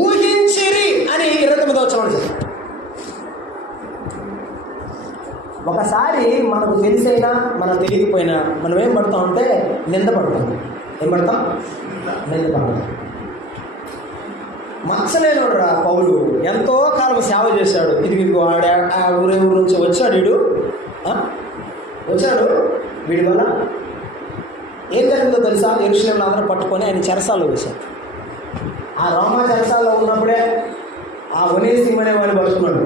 ఊహించిరి అని 29వ వచనంలో చెప్పాడు. ఒకసారి మనకు తెలిసైనా మనం తెలియకపోయినా మనం ఏం పడతామంటే నిందపడతాం. ఏం పడతాం? నిందపడతాం. మచ్చలేనోడు రా పౌలు, ఎంతో కాలం సేవ చేశాడు. ఇది ఆ ఊరే ఊరు నుంచి వచ్చాడు వీడి వల్ల ఏం జరిగిందో తెలుసా? యెరూషలేములో అందరూ పట్టుకొని ఆయన చెరసాల్లో వేశారు. ఆ రోమా చెరసాల్లో ఉన్నప్పుడే ఆ ఒనేసిము అనే వాడిని పట్టుకున్నాడు.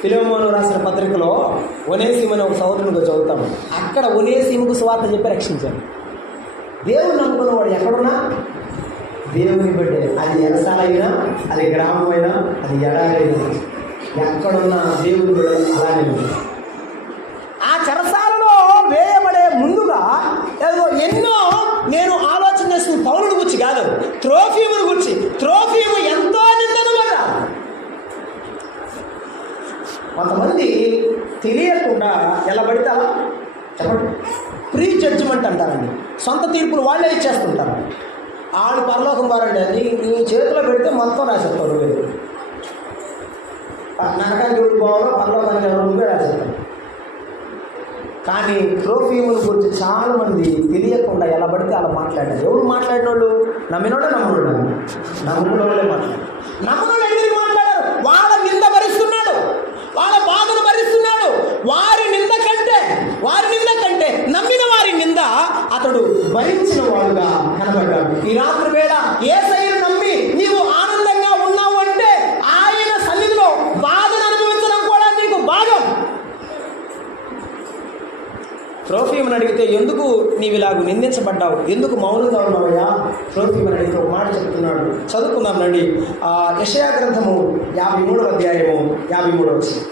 ఫిలెమోను రాసిన పత్రికలో ఒనేసిము అనే ఒక సహోదరునిగా చదువుతాము. అక్కడ ఒనేసిముకు సువార్త చెప్పి రక్షించాడు. దేవుని నమ్ముకున్నవాడు ఎక్కడున్నా దేవుని బిడ్డే. అది ఎరసాలైనా, అది గ్రామం అయినా, అది ఎడారైనా, ఎక్కడున్నా దేవుని బిడ్డ అలానే ఉంది. ఆ చెరసాలలో వేయబడే ముందుగా ఎన్నో నేను ఆలోచన చేసిన పౌలుని గురించి కాదు, త్రోఫిముని గురించి. త్రోఫిము ఎంతో నిందనమాట. కొంతమంది తెలియకుండా ఎలా పడితే అలా చెప్పండి, ప్రీ జడ్జిమెంట్ అంటారండి. సొంత తీర్పులు వాళ్ళే ఇచ్చేస్తుంటారు. వాళ్ళు పరలోకం వారండి, నీ చేతిలో పెడితే మొత్తం రాసేస్తారు. నరకానికి ఎవరు పోవాలో పర్లోకానికి ఎవరు నువ్వే రాసేస్తాను. కానీ త్రోఫీముల గురించి చాలా మంది తెలియకుండా ఎలా పడితే అలా మాట్లాడారు. ఎవరు మాట్లాడిన వాళ్ళు? నమ్మినోడే నమ్మునోడా? నమ్ముకున్నోళ్ళే మాట్లాడారు. నమ్మునోళ్ళు ఎందుకు మాట్లాడారు? వాళ్ళ నింద భరిస్తున్నాడు, వాళ్ళ బాధను భరిస్తున్నాడు. వారి నింద కంటే నమ్మిన వారి నింద అతడు భరించిన వాడుగా కనబడ్డాడు. ఈ రాత్రి వేళ యేసయ్యను నమ్మి నీవు ఆనందంగా ఉన్నావు అంటే ఆయన సన్నిధిలో బాధను అనుభవించడం కూడా నీకు భాగం. త్రోఫీముని అడిగితే ఎందుకు నీవు ఇలాగ నిందించబడ్డావు, ఎందుకు మౌనంగా ఉన్నావయ్యా? త్రోఫీముని అడిగితే ఒక మాట చెప్తున్నాడు. చదువుకుందాం రండి. యెషయా గ్రంథము 53వ అధ్యాయము 53వ వచనం.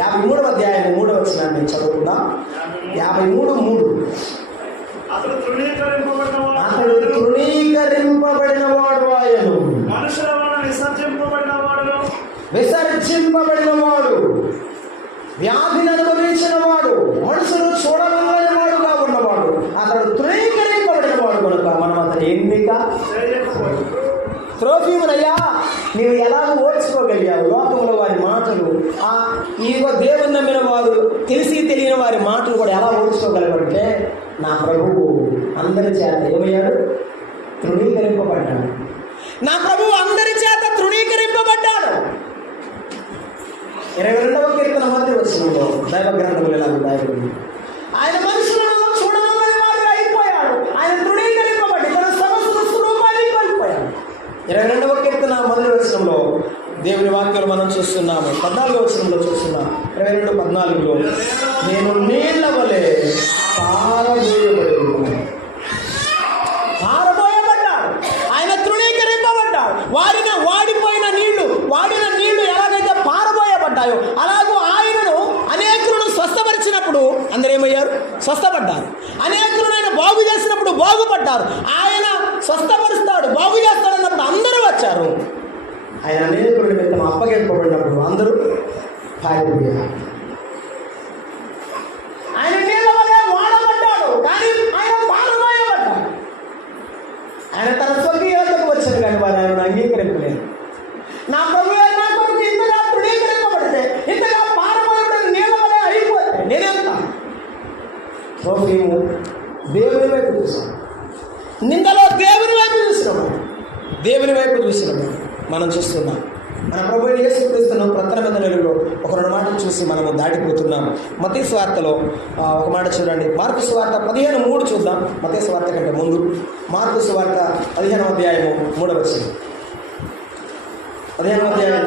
53వ అధ్యాయము 3వ వచనాన్ని చదువుకుందాం. 53:3. అతడు తృణీకరింపబడిన వాడు ఆయను, విసర్జింపబడిన వాడు, వ్యాధిని అనుభవించిన వాడు, మనుషులు చూడలేని వాడుగా ఉన్నవాడు, అతడు తృణీకరింపబడిన వాడు కనుక మనం అతని ఎన్నిక. త్రోఫీమునయ్యా, నీవు ఎలా ఓర్చుకోగలిగావు లోకంలో వారి మాటలు? ఇదిగో దేవుని నమ్మిన వారు తెలిసి తెలియని వారి మాటలు కూడా ఎలా ఓర్చుకోగలవంటే, నా ప్రభువు అందరి చేత ఏమయ్యాడు? తృణీకరింపబడ్డాడు. నా ప్రభువు అందరి చేత తృణీకరింపబడ్డాడు. 22వ కీర్తన 1వ వచనంలో దైవ గ్రంథములు ఎలా రాయబడింది? ఆయన మనుషులను చూడమని వాడుగా అయిపోయాడు. ఆయన తృణీకరింపబడి తన సమస్త స్వరూపాన్ని కోల్పోయాడు. 22వ కీర్తన 1వ వచనంలో దేవుని వాక్యాలు మనం చూస్తున్నాము. 14వ వచనంలో చూస్తున్నాం. 22:14లో నేను నీళ్ల వలె పారబోయబడ్డాడు. ఆయన తృణీకరింపబడ్డాడు. వాడిన నీళ్లు ఎలాగైతే పారబోయబడ్డాయో అలాగూ ఆయనను అనేకులను స్వస్థపరిచినప్పుడు అందరేమయ్యారు? స్వస్థపడ్డారు. అనేకులను ఆయన బాగు చేసినప్పుడు బాగుపడ్డారు. ఆయన స్వస్థపరుస్తాడు, బాగు చేస్తాడన్నప్పుడు అందరూ వచ్చారు. ఆయన అనేకుల నిమిత్తం అప్పగింపబడినప్పుడు అందరూ పారిపోయారు. ఆయన నీళ్ళ వలె వాడబడ్డాడు, కానీ ఆయన పారబోయబడ్డాడు. ఆయన తన స్వర్గీయతకు వచ్చాడు, కానీ వారు ఆయన అంగీకరించలేదు. నా ప్రభువే నా కొరకు ఇంతగా తృణీకరింపబడితే, ఇంతగా పారబోయబడిన నీళ్ళ వలె అయిపోతే నేనెంత? త్రోఫీము దేవుని వైపు చూసాం. నిందలో దేవుని వైపు చూసినాము. మనం చూస్తున్నాం. మన ప్రభువు యేసుక్రీస్తును క్రొత్త నిబంధనలలో ఒక 2 మాటలు చూసి మనము దాటిపోతున్నాము. మత్తయి సువార్తలో ఒక మాట చూడండి. మార్కు సువార్త 15:3 చూద్దాం. మత్తయి సువార్త కంటే ముందు మార్కు సువార్త 15వ అధ్యాయము 3వ వచనం. 15వ అధ్యాయం.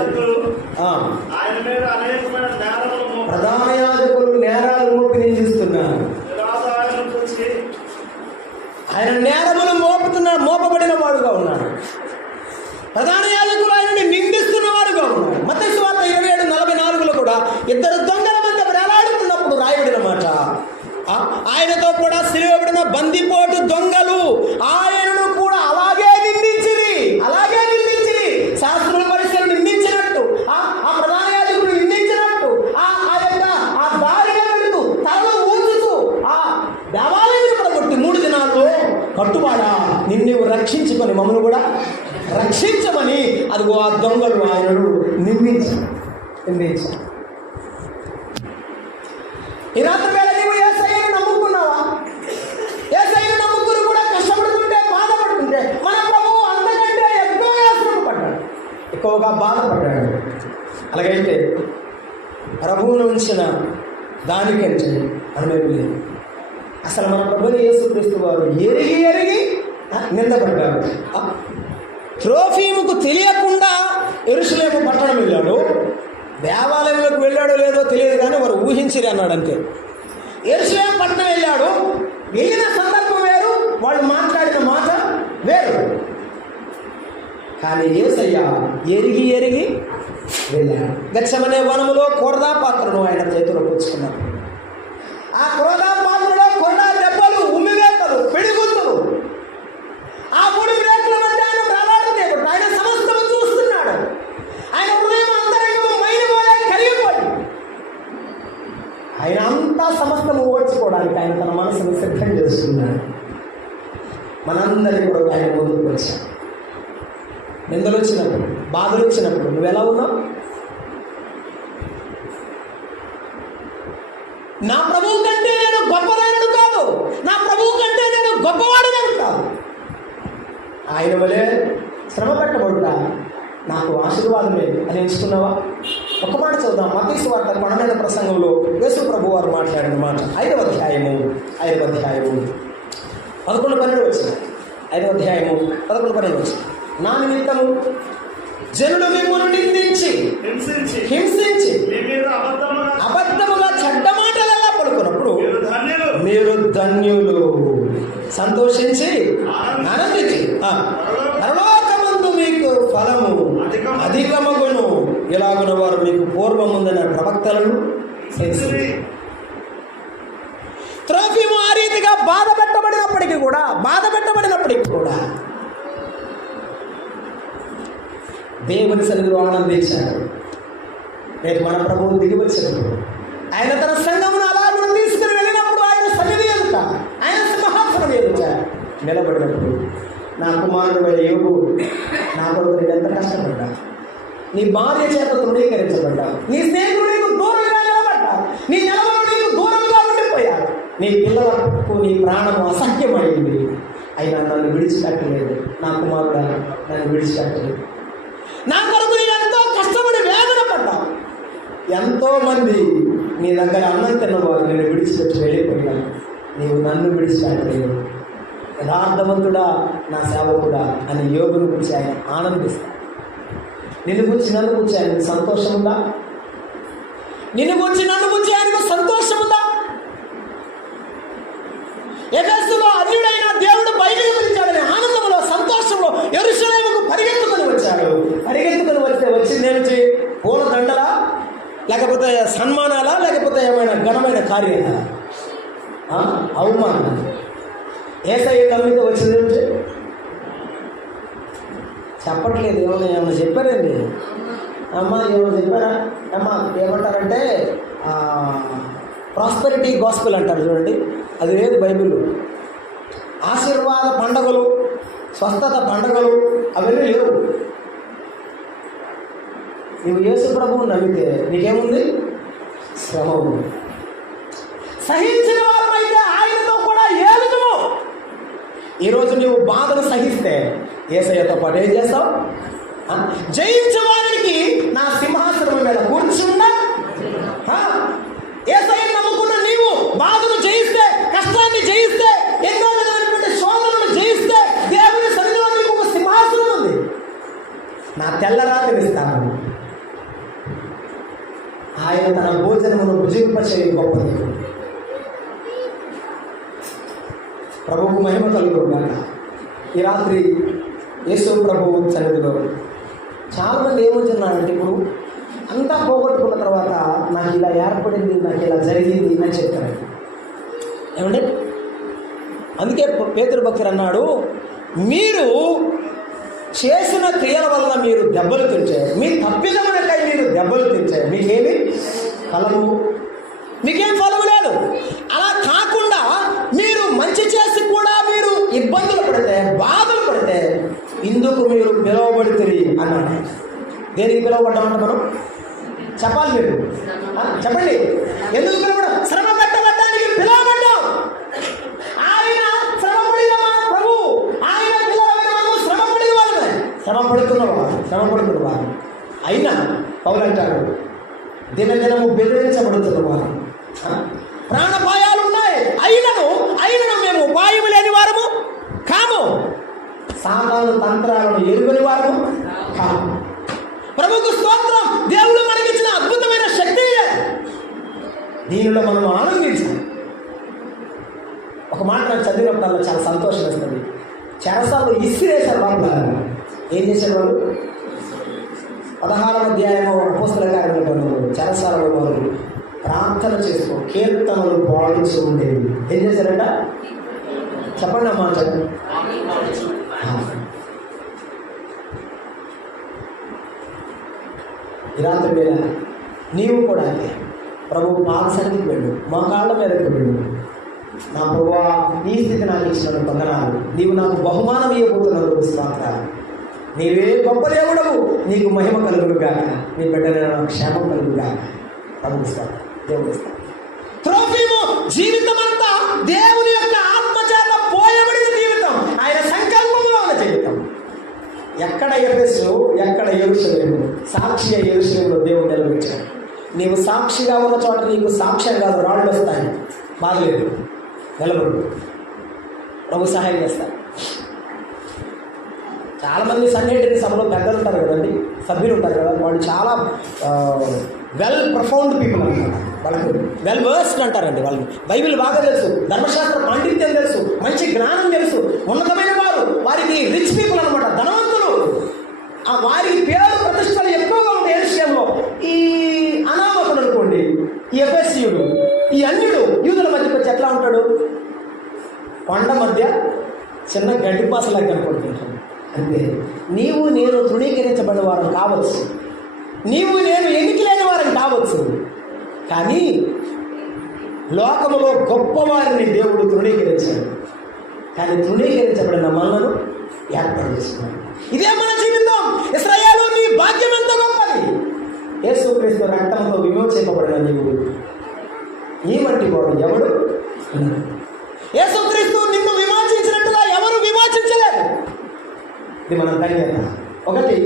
ప్రధాన యాజకులు నేరాలు మోపి నిందిస్తున్నారు. ఆయన నేరములు మోపబడిన వాడుగా ఉన్నాడు. ప్రధాన యాజకులు ఆయనని నిందిస్తున్న వాడుగా ఉన్నాడు. మత్తయి సువార్త 27:44లో కూడా 2 దొంగల మధ్య వేలాడుతున్నప్పుడు రాయబడిన మాట, ఆయనతో కూడా సిలువబడిన బందిపోటు దొంగలు ఆయనను కూడా అలాగే నిందించిరి. శాస్త్రుల పరిస్థితులు నిందించినట్టు, ఆ ప్రధాన యాజకులు నిందించినట్టు, ఆ దారిగా వెళుతూ తలలో ఊచుతూ ఆ దేవాలయం కూడా కొట్టి 3 దినాల్లో కట్టుబాడా నిన్ను రక్షించుకొని మమ్మల్ని కూడా రక్షించమని అదిగో ఆ దొంగలు ఆయనను నిందించారు. ఈ రాత్రి వేళ నీవు యేసయ్యను నమ్ముకున్నావా? యేసయ్యను నమ్ముకుని కూడా కష్టపడుతుంటే, బాధపడుతుంటే, మన ప్రభువు అంతకంటే ఎక్కువగా బాధపడ్డాడు. అలాగైతే ప్రభువును ఉంచిన దానికంటే మనమేమి లేదు. అసలు మన ప్రభువు యేసుక్రీస్తు వారు ఎరిగి నిందపడ్డాడు. త్రోఫీముకు తెలియకుండా యెరూషలేము పట్టణం వెళ్ళాడు. దేవాలయంలోకి వెళ్ళాడో లేదో తెలియదు, కానీ వారు ఊహించిరి అన్నాడు అంతే. యెరూషలేము పట్టణం వెళ్ళాడు. వెళ్ళిన సందర్భం వేరు, వాళ్ళు మాట్లాడిన మాట వేరు. కానీ యేసయ్య ఎరిగి వెళ్ళాడు. గెత్సెమనే వనములో కొరదా పాత్రను ఆయన చేతిలో పుచ్చుకున్నాడు. ఆ కొరదా పాత్రలో కొరడా దెబ్బలు, ఉమ్మివేతలు, పిడిగుద్దులు, ఆ 3 రేట్ల మధ్య ఆయన ప్రలాడుతే ఆయన సమస్తము చూస్తున్నాడు. ఆయన హృదయం అంతరంగము మైలువలే కలిగిపోయి ఆయన అంతా సమస్తము ఓడ్చుకోవడానికి ఆయన తన మనసును సిద్ధం చేస్తున్నాడు. మనందరికీ కూడా ఆయన ముందుకు వచ్చాడు. నిందలు వచ్చినప్పుడు, బాధలు వచ్చినప్పుడు నువ్వు ఎలా ఉన్నావు? నా ప్రభువు కంటే నేను గొప్పదానుడు కాదు, నా ప్రభువు కంటే నేను గొప్పవాడుగాను కాదు. ఆయన వలే శ్రమ పెట్టబడుట నాకు ఆశీర్వాదమే అని ఎంచుకున్నావా? ఒక మాట చూద్దాం. మత్తయి సువార్త 12వ ప్రసంగంలో యేసు ప్రభు వారు మాట్లాడిన మాట 5వ అధ్యాయము 11-12 వచ్చింది. 5వ అధ్యాయము 11-12 వచ్చింది. నా నిమిత్తము జనులు మిమ్మల్ని నిందించి హింసించి అబద్ధముగా చెడ్డ మాటలలా పలుకున్నప్పుడు మీరు ధన్యులు, సంతోషించి ఆనందించి పరలోకమందు మీకు ఫలము అధికమగును. ఇలాగున వారు మీకు పూర్వముందన ప్రవక్తలను త్రోఫిము ఆ రీతిగా బాధ పెట్టబడినప్పటికీ కూడా దేవుని సన్నిధిలో ఆనందించాడు. రేపు మన ప్రభువు దిగి వచ్చినప్పుడు ఆయన తన సంఘమును అలాగే తీసుకుని వెళ్ళినప్పుడు ఆయన సన్నిధి ఎదుట, ఆయన సింహాసనం ఎదుట నిలబడినప్పుడు, నా కుమారుడు యోగు, నా కొరకు నేను ఎంత కష్టపడ్డా, నీ భార్య చేత తృణీకరించబడ్డా, నీ స్నేహితుడు నీకు దూరంగా నిలబడ్డా, నీ నెలవలు నీకు దూరంగా ఉండిపోయాడు, నీ పిల్లలకు నీ ప్రాణము అసహ్యమైంది, అయినా నన్ను విడిచిపెట్టలేదు. నా కుమారుడు నన్ను విడిచిపెట్టలేదు. నా కొరకు నేను ఎంతో కష్టపడి వేదన పడ్డా. ఎంతోమంది నీ దగ్గర అన్నం తిన్నవారు నేను విడిచిపెట్టి వెళ్ళిపోయినాను, నీవు నన్ను విడిచిపెట్టలేదు. యథార్థవంతుడా నా సేవకుడా అని యోగుని గురించి ఆయన ఆనందిస్తాడు. నిన్ను గురించి నన్ను గురించి ఆయనకు సంతోషం ఉందా? నిన్ను గురించి నన్ను గురించి ఆయనకు సంతోషం ఉందా? ఎఫెసులో అన్యుడైన దేవుడు బయటకు పిలిచాడని ఆనందంలో సంతోషంలో యెరూషలేముకు పరిగెత్తుకొని వచ్చాడు. పరిగెత్తుకొని వచ్చిందేమిటి? పూల దండలా, లేకపోతే సన్మానాలా, లేకపోతే ఏమైనా ఘనమైన కార్యాలా? అవమానం. ఏసయ్య నమ్మితే వచ్చిందేమిటి? చెప్పట్లేదు. ఏమన్నా చెప్పారండి? అమ్మ ఏమన్నా చెప్పారా? అమ్మ ఏమంటారంటే ప్రాస్పెరిటీ గాస్పెల్ అంటారు చూడండి, అది లేదు బైబిల్లో. ఆశీర్వాద పండగలు, స్వస్థత పండగలు అవన్నీ లేవు. నువ్వు యేసు ప్రభువుని నమ్మితే నీకేముంది? శ్రమ ఉంది. సహించిన వారమైతే ఆయనతో కూడా ఏలుదుము. ఈరోజు నువ్వు బాధను సహిస్తే యేసయ్యతో పాటు ఏం చేస్తావు? జయించే వారికి నా సింహాసనం మీద కూర్చున్నా. యేసయ్యను నమ్ముకున్న నీవు బాధను జయిస్తే, కష్టాన్ని జయిస్తే, ఎన్నో విధమైనటువంటి శోధనలు జయిస్తే దేవుని సన్నిధిలో నీకు ఒక సింహాసనం ఉంది. నా తెల్లరాతిని ఇస్తాను. ఆయన తన భోజనమును భుజింపచేయ గొప్పది. ప్రభువుకు మహిమ కలుగుగాక. ఈ రాత్రి యేసు ప్రభువు సన్నిధిలో చాలామంది ఏమవుతున్నారంటే, ఇప్పుడు అంతా పోగొట్టుకున్న తర్వాత నాకు ఇలా ఏర్పడింది, నాకు ఇలా జరిగింది అని చెప్తారు. ఏమంటే అందుకే పేతురు భక్తుడు అన్నాడు, మీరు చేసిన క్రియల వల్ల మీరు దెబ్బలు తింటారు, మీ తప్పిదములకై మీరు దెబ్బలు తింటారు, మీకేమి ఫలము, మీకేం ఫలము లేదు. అలా కాకుండా మీరు మంచి చేసి కూడా మీరు ఇబ్బందులు పడితే, బాధలు పడితే ఇందుకు మీరు పిలువబడితే అన్నాడు. దేనికి పిలువబడ్డామంటే మనం చెప్పాలి. మీరు చెప్పండి, ఎందుకు పిలువబడ్డాం? శ్రమ పెట్టబడ్డానికి పిలువబడ్డాం. ఆయన శ్రమపడిన మన ప్రభు, ఆయన పిలువబడిన మనము శ్రమపడిన వాళ్ళమే. శ్రమపడుతున్నవారు అయినా పౌలు అంటాడు, దినదినము బెదిరించబడుతున్నవారు, ప్రాణపాయాలు ఉన్నాయి, అయినను మేము ఉపాయము లేని వారము కాము, సాతాను తంత్రాలను ఎరుగని వారము కాము. ప్రభుకు స్తోత్రం. దేవుడు మనకిచ్చిన అద్భుతమైన శక్తి దీనిలో మనం ఆనందించాలి. ఒక మాట నాకు చదివినప్పుడు చాలా సంతోషం వేస్తుంది. చెరసాలు ఇసిరేశారు వాళ్ళు. ఏం చేశారు వాళ్ళు? 16వ అధ్యాయము అపోస్తల కార్యములు చెరసాలలో వారు ప్రార్థన చేసుకో, కీర్తనలు పాడించి ఉండేవి. ఏం చేశారంట? చెప్పండి అమ్మా, చెప్పండి. ఈ రాత్రి వేళ నీవు కూడా అయితే ప్రభు పాద సన్నిధికి వెళ్ళు, మా కాళ్ళ మీదకి వెళ్ళు. నా ప్రభువా, ఈ స్థితి నాకు ఇచ్చిన వందనాలు, నీవు నాకు బహుమానం ఇవ్వబోతున్నావు, స్తోత్రాలు. నీవే గొప్ప దేవుడవు, నీకు మహిమ కలుగునుగాక, నీ బిడ్డల క్షేమం కలుగుగాక. ప్రభుత్వ దేవుడు. త్రోఫీము జీవితం అంతా దేవుని యొక్క ఆత్మచేత పోయబడిన జీవితం, ఆయన సంకల్పంలో ఉన్న జీవితం. ఎక్కడ ఎఫెసు, ఎక్కడ యెరూషలేము, సాక్షిగా యెరూషలేములో దేవుడు నిలబెట్టాడు. నీవు సాక్షిగా ఉన్న చోట నీకు సాక్ష్యం కాదు, రాళ్ళు వస్తాయి. బాగలేదు, నిలబడు, ప్రభు సహాయం చేస్తాడు. చాలామంది సన్నిహితుడి సభలో పెద్దలు ఉంటారు కదండి, సభ్యులు ఉంటారు కదా, వాళ్ళు చాలా వెల్ ప్రొఫౌండ్ పీపుల్ అంటారు. వాళ్ళకి వెల్ వర్స్డ్ అంటారండి. వాళ్ళకి బైబిల్ బాగా తెలుసు, ధర్మశాస్త్ర పాండిత్యం తెలుసు, మంచి జ్ఞానం తెలుసు, ఉన్నతమైన వారు, వారికి రిచ్ పీపుల్ అనమాట, ధనవంతులు. వారికి పేరు ప్రతిష్టలు ఎక్కువగా ఉంటాయి ఏ విషయంలో. ఈ అనామకుడు అనుకోండి, ఈ ఎఫెసీయుడు, ఈ అన్యుడు యూదుల మధ్యకి వచ్చి ఎట్లా ఉంటాడు? కొండ మధ్య చిన్న గడ్డిపాసలా కనపడుతుంటాడు. అంటే నీవు నేను తృణీకరించబడిన వారం కావచ్చు, నీవు నేను ఎన్నిక లేని వారం కావచ్చు, కానీ లోకములో గొప్పవారిని దేవుడు తృణీకరించాడు. కానీ తృణీకరించబడిన మనలను ఏర్పాటు చేసుకున్నాడు. ఇదే మన జీవితం. ఇశ్రాయేలు, నీ భాగ్యం ఎంత గొప్పది. యేసుక్రీస్తు రక్తంతో విమోచింపబడిన నీవు ఈ వంటి వాడు ఎవడు? యేసుక్రీస్తు నిన్ను విమోచించినట్టుగా ఎవరు విమోచించలేరు. ఇది మన ధన్యత. ఒకటి,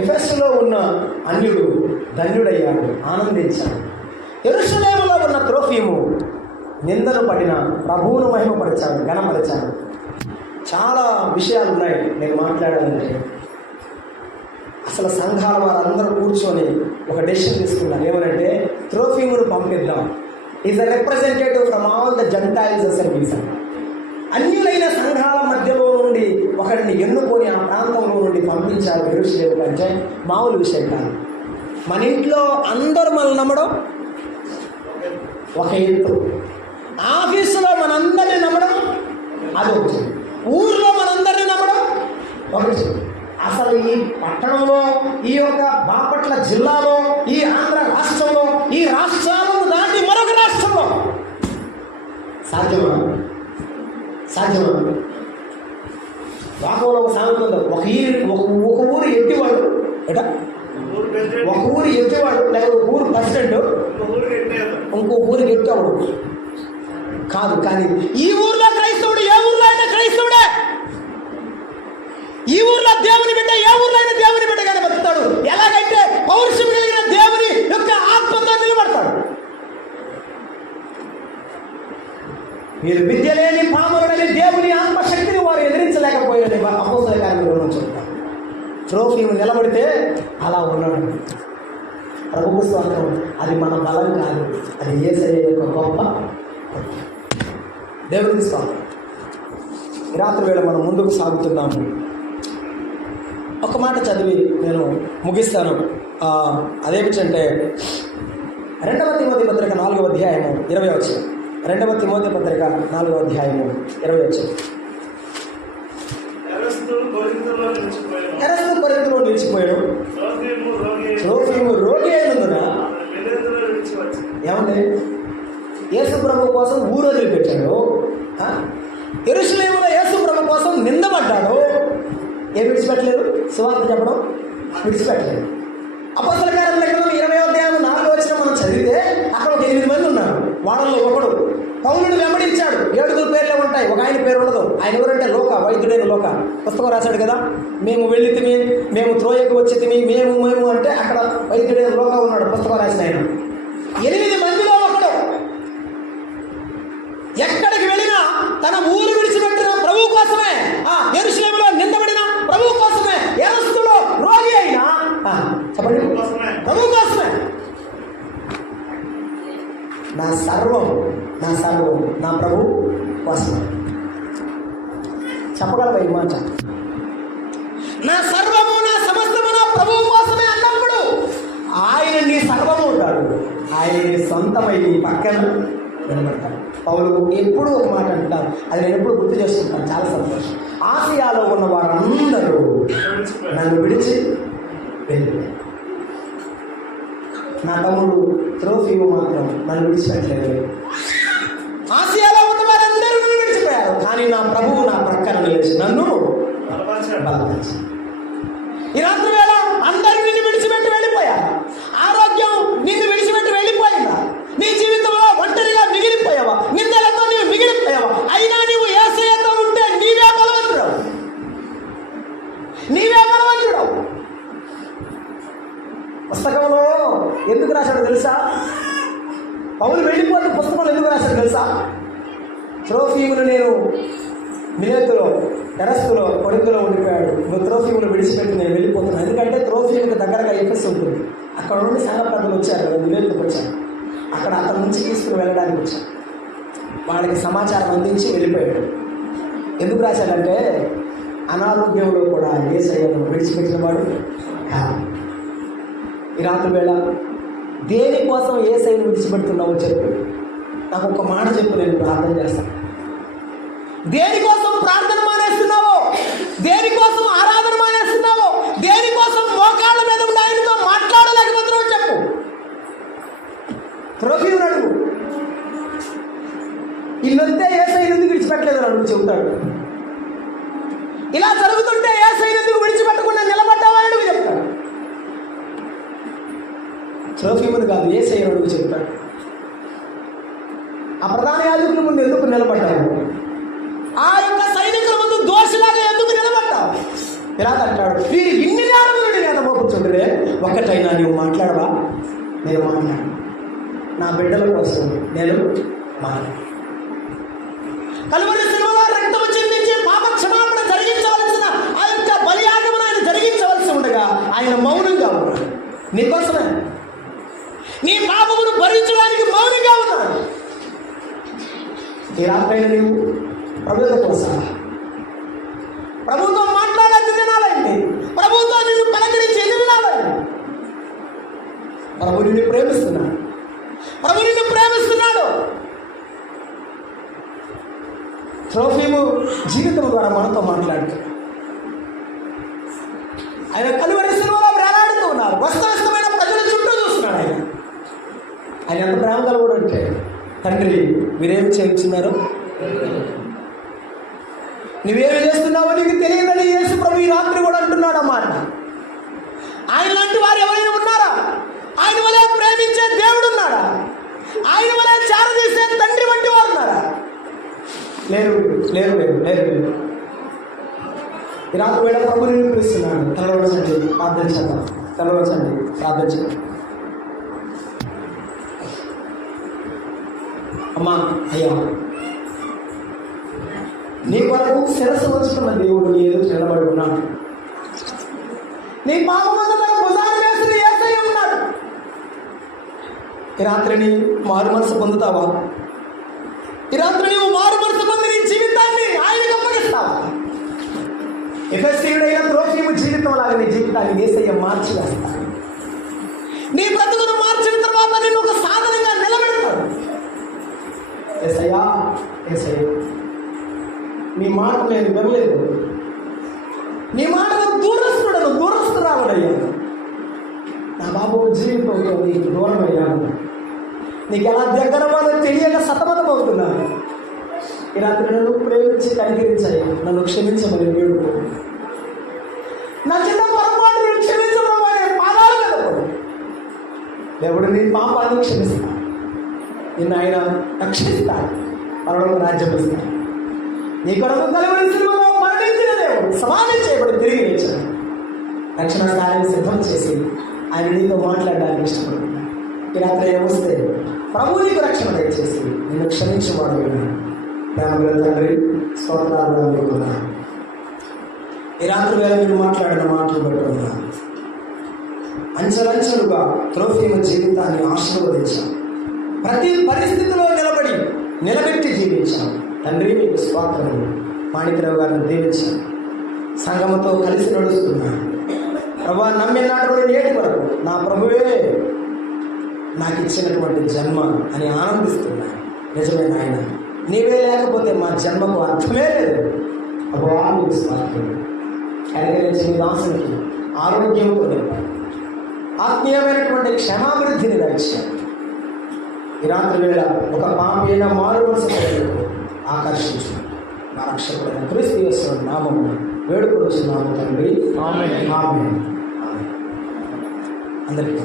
ఎఫెసులో ఉన్న అన్యుడు ధన్యుడయ్యాడు, ఆనందించాడు. యెరూషలేములో ఉన్న త్రోఫీము నిందలు పడిన ప్రభువును మహిమపరిచాడు, ఘనపరిచాడు. చాలా విషయాలు ఉన్నాయి నేను మాట్లాడాలంటే. అసలు సంఘాల వారందరూ కూర్చొని ఒక డెసిషన్ తీసుకున్నారు. ఏమనంటే, త్రోఫీమును పంపిద్దాం. Is a representative from all the gentiles assemblies. అన్యులైన సంఘాల మధ్యలో నుండి ఒకరిని ఎన్నుకొని ఆ ప్రాంతంలో నుండి పంపించారు యెరూషలేము. అంటే మామూలు విషయం కాదు. మన ఇంట్లో అందరూ మనల్ని నమ్మడం ఒక ఎత్తు, ఆఫీసులో మనందరినీ నమ్మడం అదొకటి, ఊర్లో మనందరినీ నమ్మడం ఒకటి. అసలు ఈ పట్టణంలో, ఈ యొక్క బాపట్ల జిల్లాలో, ఈ ఆంధ్ర రాష్ట్రంలో, ఈ రాష్ట్రాలను దాటి మరొక రాష్ట్రంలో సాధ్యమా? సాధ్యమా? వాకంలో ఒక సామెత ఉంది. ఒక ఊరు ఎట్టివాడు ఎట, ఒక ఊరు ఎట్టేవాడు, లేకపోతే ఒక ఊరు ప్రెసిడెంట్ ఇంకో ఊరికి ఎట్టేవాడు కాదు. కానీ ఈ ఊర్లో క్రైస్తవుడు ఏ ఊర్లో అయినా క్రైస్తవుడే. ఈ ఊర్లో దేవుని బిడ్డ ఏ ఊర్లో అయినా దేవుని బిడ్డగానే బతుకుతాడు. ఎలాగైతే పౌరుషం కలిగిన దేవుని యొక్క ఆత్మతో నిలబడతాడు. మీరు విద్య లేని పాములని దేవుని ఆత్మశక్తిని వారు ఎదిరించలేకపోయారని అపోస్తల కార్యక్రమం చెప్తారు. త్రోఫీము నిలబడితే అలా ఉన్నాడు. ప్రభువు స్తోత్రం. అది మన బలం కాదు, అది యేసయ్య యొక్క గొప్ప దేవుని స్తోత్రం. రాత్రి వేళ మనం ముందుకు సాగుతున్నాము. ఒక మాట చదివి నేను ముగిస్తాను. అదేమిటంటే 2వ తిమోతి పత్రిక 4వ అధ్యాయము 20 వచనం. 2వ తిమోతి పత్రిక 4వ అధ్యాయము 20 వచనం. ఎరస్తు కొరింథులో నిలిచిపోయాడు, త్రోఫీము రోగి అయినందున ఏమండి యేసు ప్రభు కోసం ఊరు వదిలిపెట్టాడు. యెరూషలేములో యేసు ప్రభు కోసం నిందపడ్డాడు. ఏం విడిచిపెట్టలేదు? సువార్త చెప్పడం విడిచిపెట్టలేదు. అపోస్తల కార్యాల లెక్కలో 20వ అధ్యాయం 4వ వచనం మనం చదివితే అక్కడ ఒక 8 మంది ఉన్నారు. వాళ్ళలో ఒకడు పౌలుని వెంబడించాడు. 7 పేర్లే ఉంటాయి, ఒక ఆయన పేరు ఉండదు. ఆయన ఎవరంటే లోక, వైద్యుడైన లోక. పుస్తకం రాశాడు కదా, మేము వెళ్ళి తిని, మేము త్రోయకు వచ్చి తిని, మేము అంటే అక్కడ వైద్యుడైన లోక ఉన్నాడు, పుస్తకం రాసిన ఆయన. 8 మందిలో ఒకడు. ఎక్కడికి వెళ్ళినా తన ఊరు విడిచిపెట్టిన ప్రభు కోసమే, యెరూషలేములో నిందబడిన ప్రభు కోసమే, ఎరస్తులో రోగి అయినా చెప్పండి ప్రభు కోసమే. నా సర్వం నా ప్రభు కోసమే. చెప్పగలవా ఈ మాట? నా సర్వము నా సమస్తము నా ప్రభువు కోసమే అన్నప్పుడు ఆయన నీ సర్వము ఉంటాడు. ఆయన నీ సొంతమై నీ పక్కన నిలబడతాడు. పౌలు ఎప్పుడు ఒక మాట అంటారు, అది నేను ఎప్పుడు గుర్తు చేసుకుంటాను, చాలా సంతోషం. ఆసియాలో ఉన్న వారందరూ నన్ను విడిచి వెళ్ళిపోయారు. నా తమ్ముడు త్రోఫీము మాత్రం నన్ను విడిచిపెట్టలేదు. ఆసియాలో ఉన్న వారందరూ నన్ను విడిచిపోయారు, కానీ నా ప్రభువు నా ప్రక్కన నిలిచి నన్ను బలపరిచాడు. ఈ రాత్రి వేళ అందరూ నిన్ను విడిచిపెట్టి వెళ్ళిపోయారు. ఆరోగ్యం నిన్ను విడిచిపెట్టి వెళ్ళిపోయిందా? నీ జీవితంలో ఒంటరిగా పౌలు వెళ్ళిపోతే పుస్తకాలు ఎందుకు రాశాడు తెలుసా? త్రోఫీమును నేను మిలేతులో టెరస్లో కొరింథీలో ఉండిపోయాడు, నువ్వు త్రోఫీమును విడిచిపెట్టి నేను వెళ్ళిపోతున్నాను. ఎందుకంటే త్రోఫీముకు దగ్గరగా ఎఫెసు ఉంటుంది. అక్కడ నుండి సంఘ పెద్దలు వచ్చారు కదా, మిలేతుకు వచ్చారు. అక్కడ అతని నుంచి తీసుకుని వెళ్ళడానికి వచ్చారు. వాళ్ళకి సమాచారం అందించి వెళ్ళిపోయాడు. ఎందుకు రాశాడంటే అనారోగ్యంలో కూడా యేసయ్యను విడిచిపెట్టిన వాడు కాదు. ఈ రాత్రి వేళ దేనికోసం యేసయ్యను విడిచిపెడుతున్నావో చెప్పు. నాకు ఒక మాట చెప్పు, నేను ప్రార్థన చేస్తాను. దేనికోసం ప్రార్థన మానేస్తున్నావో, దేనికోసం ఆరాధన మానేస్తున్నావో, దేనికోసం మోకాళ్ళ మీద ఉండి ఆయనతో మాట్లాడలేకపోతున్నావు చెప్పు. త్రోఫీమును అడుగు. ఇల్లంతే యేసయ్యను ఎందుకు విడిచిపెట్టలేదు అడుగు, చెబుతాడు. ఇలా జరుగుతుంటే యేసయ్యను ఎందుకు విడిచిపెట్టకుండా నిలబడ్డావని నువ్వు చెప్తాడు. త్రోఫీమును కాదు, యేసయ్యను అడుగు చెప్తాడు. ఆ ప్రధాన యాజకుల ముందు ఎందుకు నిలబడ్డావు? ఆ యొక్క సైనికుల ముందు దోషిలాగా ఎందుకు నిలబడ్డావు? ఇలా అంటాడు, వీరు ఇన్ని నేరములు నేను మోపుచుండరే, ఒక్కటైనా నువ్వు మాట్లాడవా? నేను మాట్లాడు. నా బిడ్డల కోసం నేను మాట్లాడు. కలువరి సిలువలో రక్తము చిందించి పాప క్షమాపణ జరిగించవలసిన ఆ యొక్క బలియాగమును ఆయన జరిగించవలసి ఉండగా ఆయన మౌనంగా ఉన్నాడు. నీకోసమే, నీ పాపమును భరించడానికి మౌనంగా ఉన్నాడు. ఈ రాత్రైనా నీవు ప్రభుత్వం కోసం, ప్రభుత్వం మాట్లాడే దినాలైంది, ప్రభుత్వం నిన్ను పలకరించి ఎన్ని దినాలైంది. ప్రభు నిన్ను ప్రేమిస్తున్నాడు, ప్రభు నిన్ను ప్రేమిస్తున్నాడు. త్రోఫీము జీవితం ద్వారా మనతో మాట్లాడుతూ ఆయన కలువరి సిలువలో వేలాడుతూ ఉన్నారు. వస్తవస్తమైన ప్రజల చుట్టూ చూస్తున్నాడు. ఆయన ఎంత ప్రేమ కలుగుడు అంటే, తండ్రి మీరేమి చేయించున్నారు, నువ్వేమి చేస్తున్నావో నీకు తెలియదని యేసు ప్రభు ఈ రాత్రి కూడా అంటున్నాడు అన్నమాట. ఆయన లాంటి వారు ఎవరైనా ఉన్నారా? ఆయన వలె ప్రేమించే దేవుడు ఉన్నాడా? ఆయన వలె చేరదీసే తండ్రి వంటి వారు ఉన్నారా? లేరు లేరు లేరు లేరు లేరు. ఈ రాత్రి వేళ ప్రభు నిన్ను పిలుస్తున్నాడు. తలవచ్చండి, ప్రార్థన చేద్దాం. తలవచ్చండి, ప్రార్థన చేద్దాం. అమ్మా, అయ్యా, నీ కొరకు శిరస్సు వచ్చుకున్న దేవుడు నీ ఎదురు నిలబడి ఉన్నాడు. నీ పాపమంతా తన భుజాన్ని వేసిన యేసయ్య ఉన్నాడు. ఈ రాత్రిని మారు మనసు పొందుతావా? ఈ రాత్రి నీవు మారు మనసు పొంది నీ జీవితాన్ని ఆయనకు అప్పగిస్తావా? ఎఫెసీయుడైన త్రోఫీము జీవితం లాగా నీ జీవితాన్ని యేసయ్య మార్చి వేస్తాడు. నీ బ్రతుకును మార్చిన తర్వాత నేను ఒక సాధనంగా నిలబెడతాడు. యేసయ్యా, యేసయ్య, నీ మాట నేను వినలేదు, నీ మాట దూరస్తురావుడయ్యాను. నా బాబు జీవితంలో నీకు దూరం అయ్యాను. నీకు ఎలా దగ్గర వాళ్ళని తెలియక సతమతం అవుతున్నాను. ఈ రాత్రి నన్ను ప్రేమించి కనికరించాయి, నన్ను క్షమించమని వేడుకో. నా చిన్న పొరపాటు నేను క్షమించమని పాదాలు మీద పడు. దేవుడు నీ పాపాన్ని క్షమిస్తాడు, నిన్ను ఆయన రక్షిస్తాడు, పరలోక రాజ్యం ఇస్తాడు. నీ కొరకు కలువరి సిలువలో మరణించిన దేవుడు సమాధి చేయబడి తిరిగి లేచాడు. రక్షణ స్థానాన్ని సిద్ధం చేసి ఆయన నీతో మాట్లాడడానికి ఇష్టపడుతున్నాడు. ఈ రాత్రి వస్తే ప్రభు నీకు రక్షణ దయచేసి నిన్ను క్షమించేవాడు ప్రేమగల తండ్రి, స్తోత్రాలు అందుకున్నాను. ఈ రాత్రి వేళ మీరు మాట్లాడిన మాటలు పెట్టుకున్నాను. అంచెలంచెలుగా త్రోఫీము జీవితాన్ని ఆశీర్వదించాను. ప్రతి పరిస్థితిలో నిలబెట్టి జీవించాను. తండ్రి మీకు స్తోత్రములు. మాణిక్యరావు గారిని దీవించాను. సంఘముతో కలిసి నడుస్తున్నాను. ప్రభు నమ్మినాడు నేటి వరకు నా ప్రభువే నాకు ఇచ్చినటువంటి జన్మ అని ఆనందిస్తున్నాను. నిజమైన ఆయన నీవే లేకపోతే మా జన్మకు అర్థమే లేదు. అబ్బా స్వార్థం కనికరించి దాసునికి ఆరోగ్యంతో నింపాడు, ఆత్మీయమైనటువంటి క్షమాభివృద్ధిని దయచాడు. ఈ రాత్రి వేళ ఒక పాపైన మారు మనసు ఆకర్షించు. నా రక్షకుడైన క్రీస్తు యేసు నామమున వేడుకొనుచున్నాము తండ్రి. ఆమేన్. ఆమేన్. అందరికీ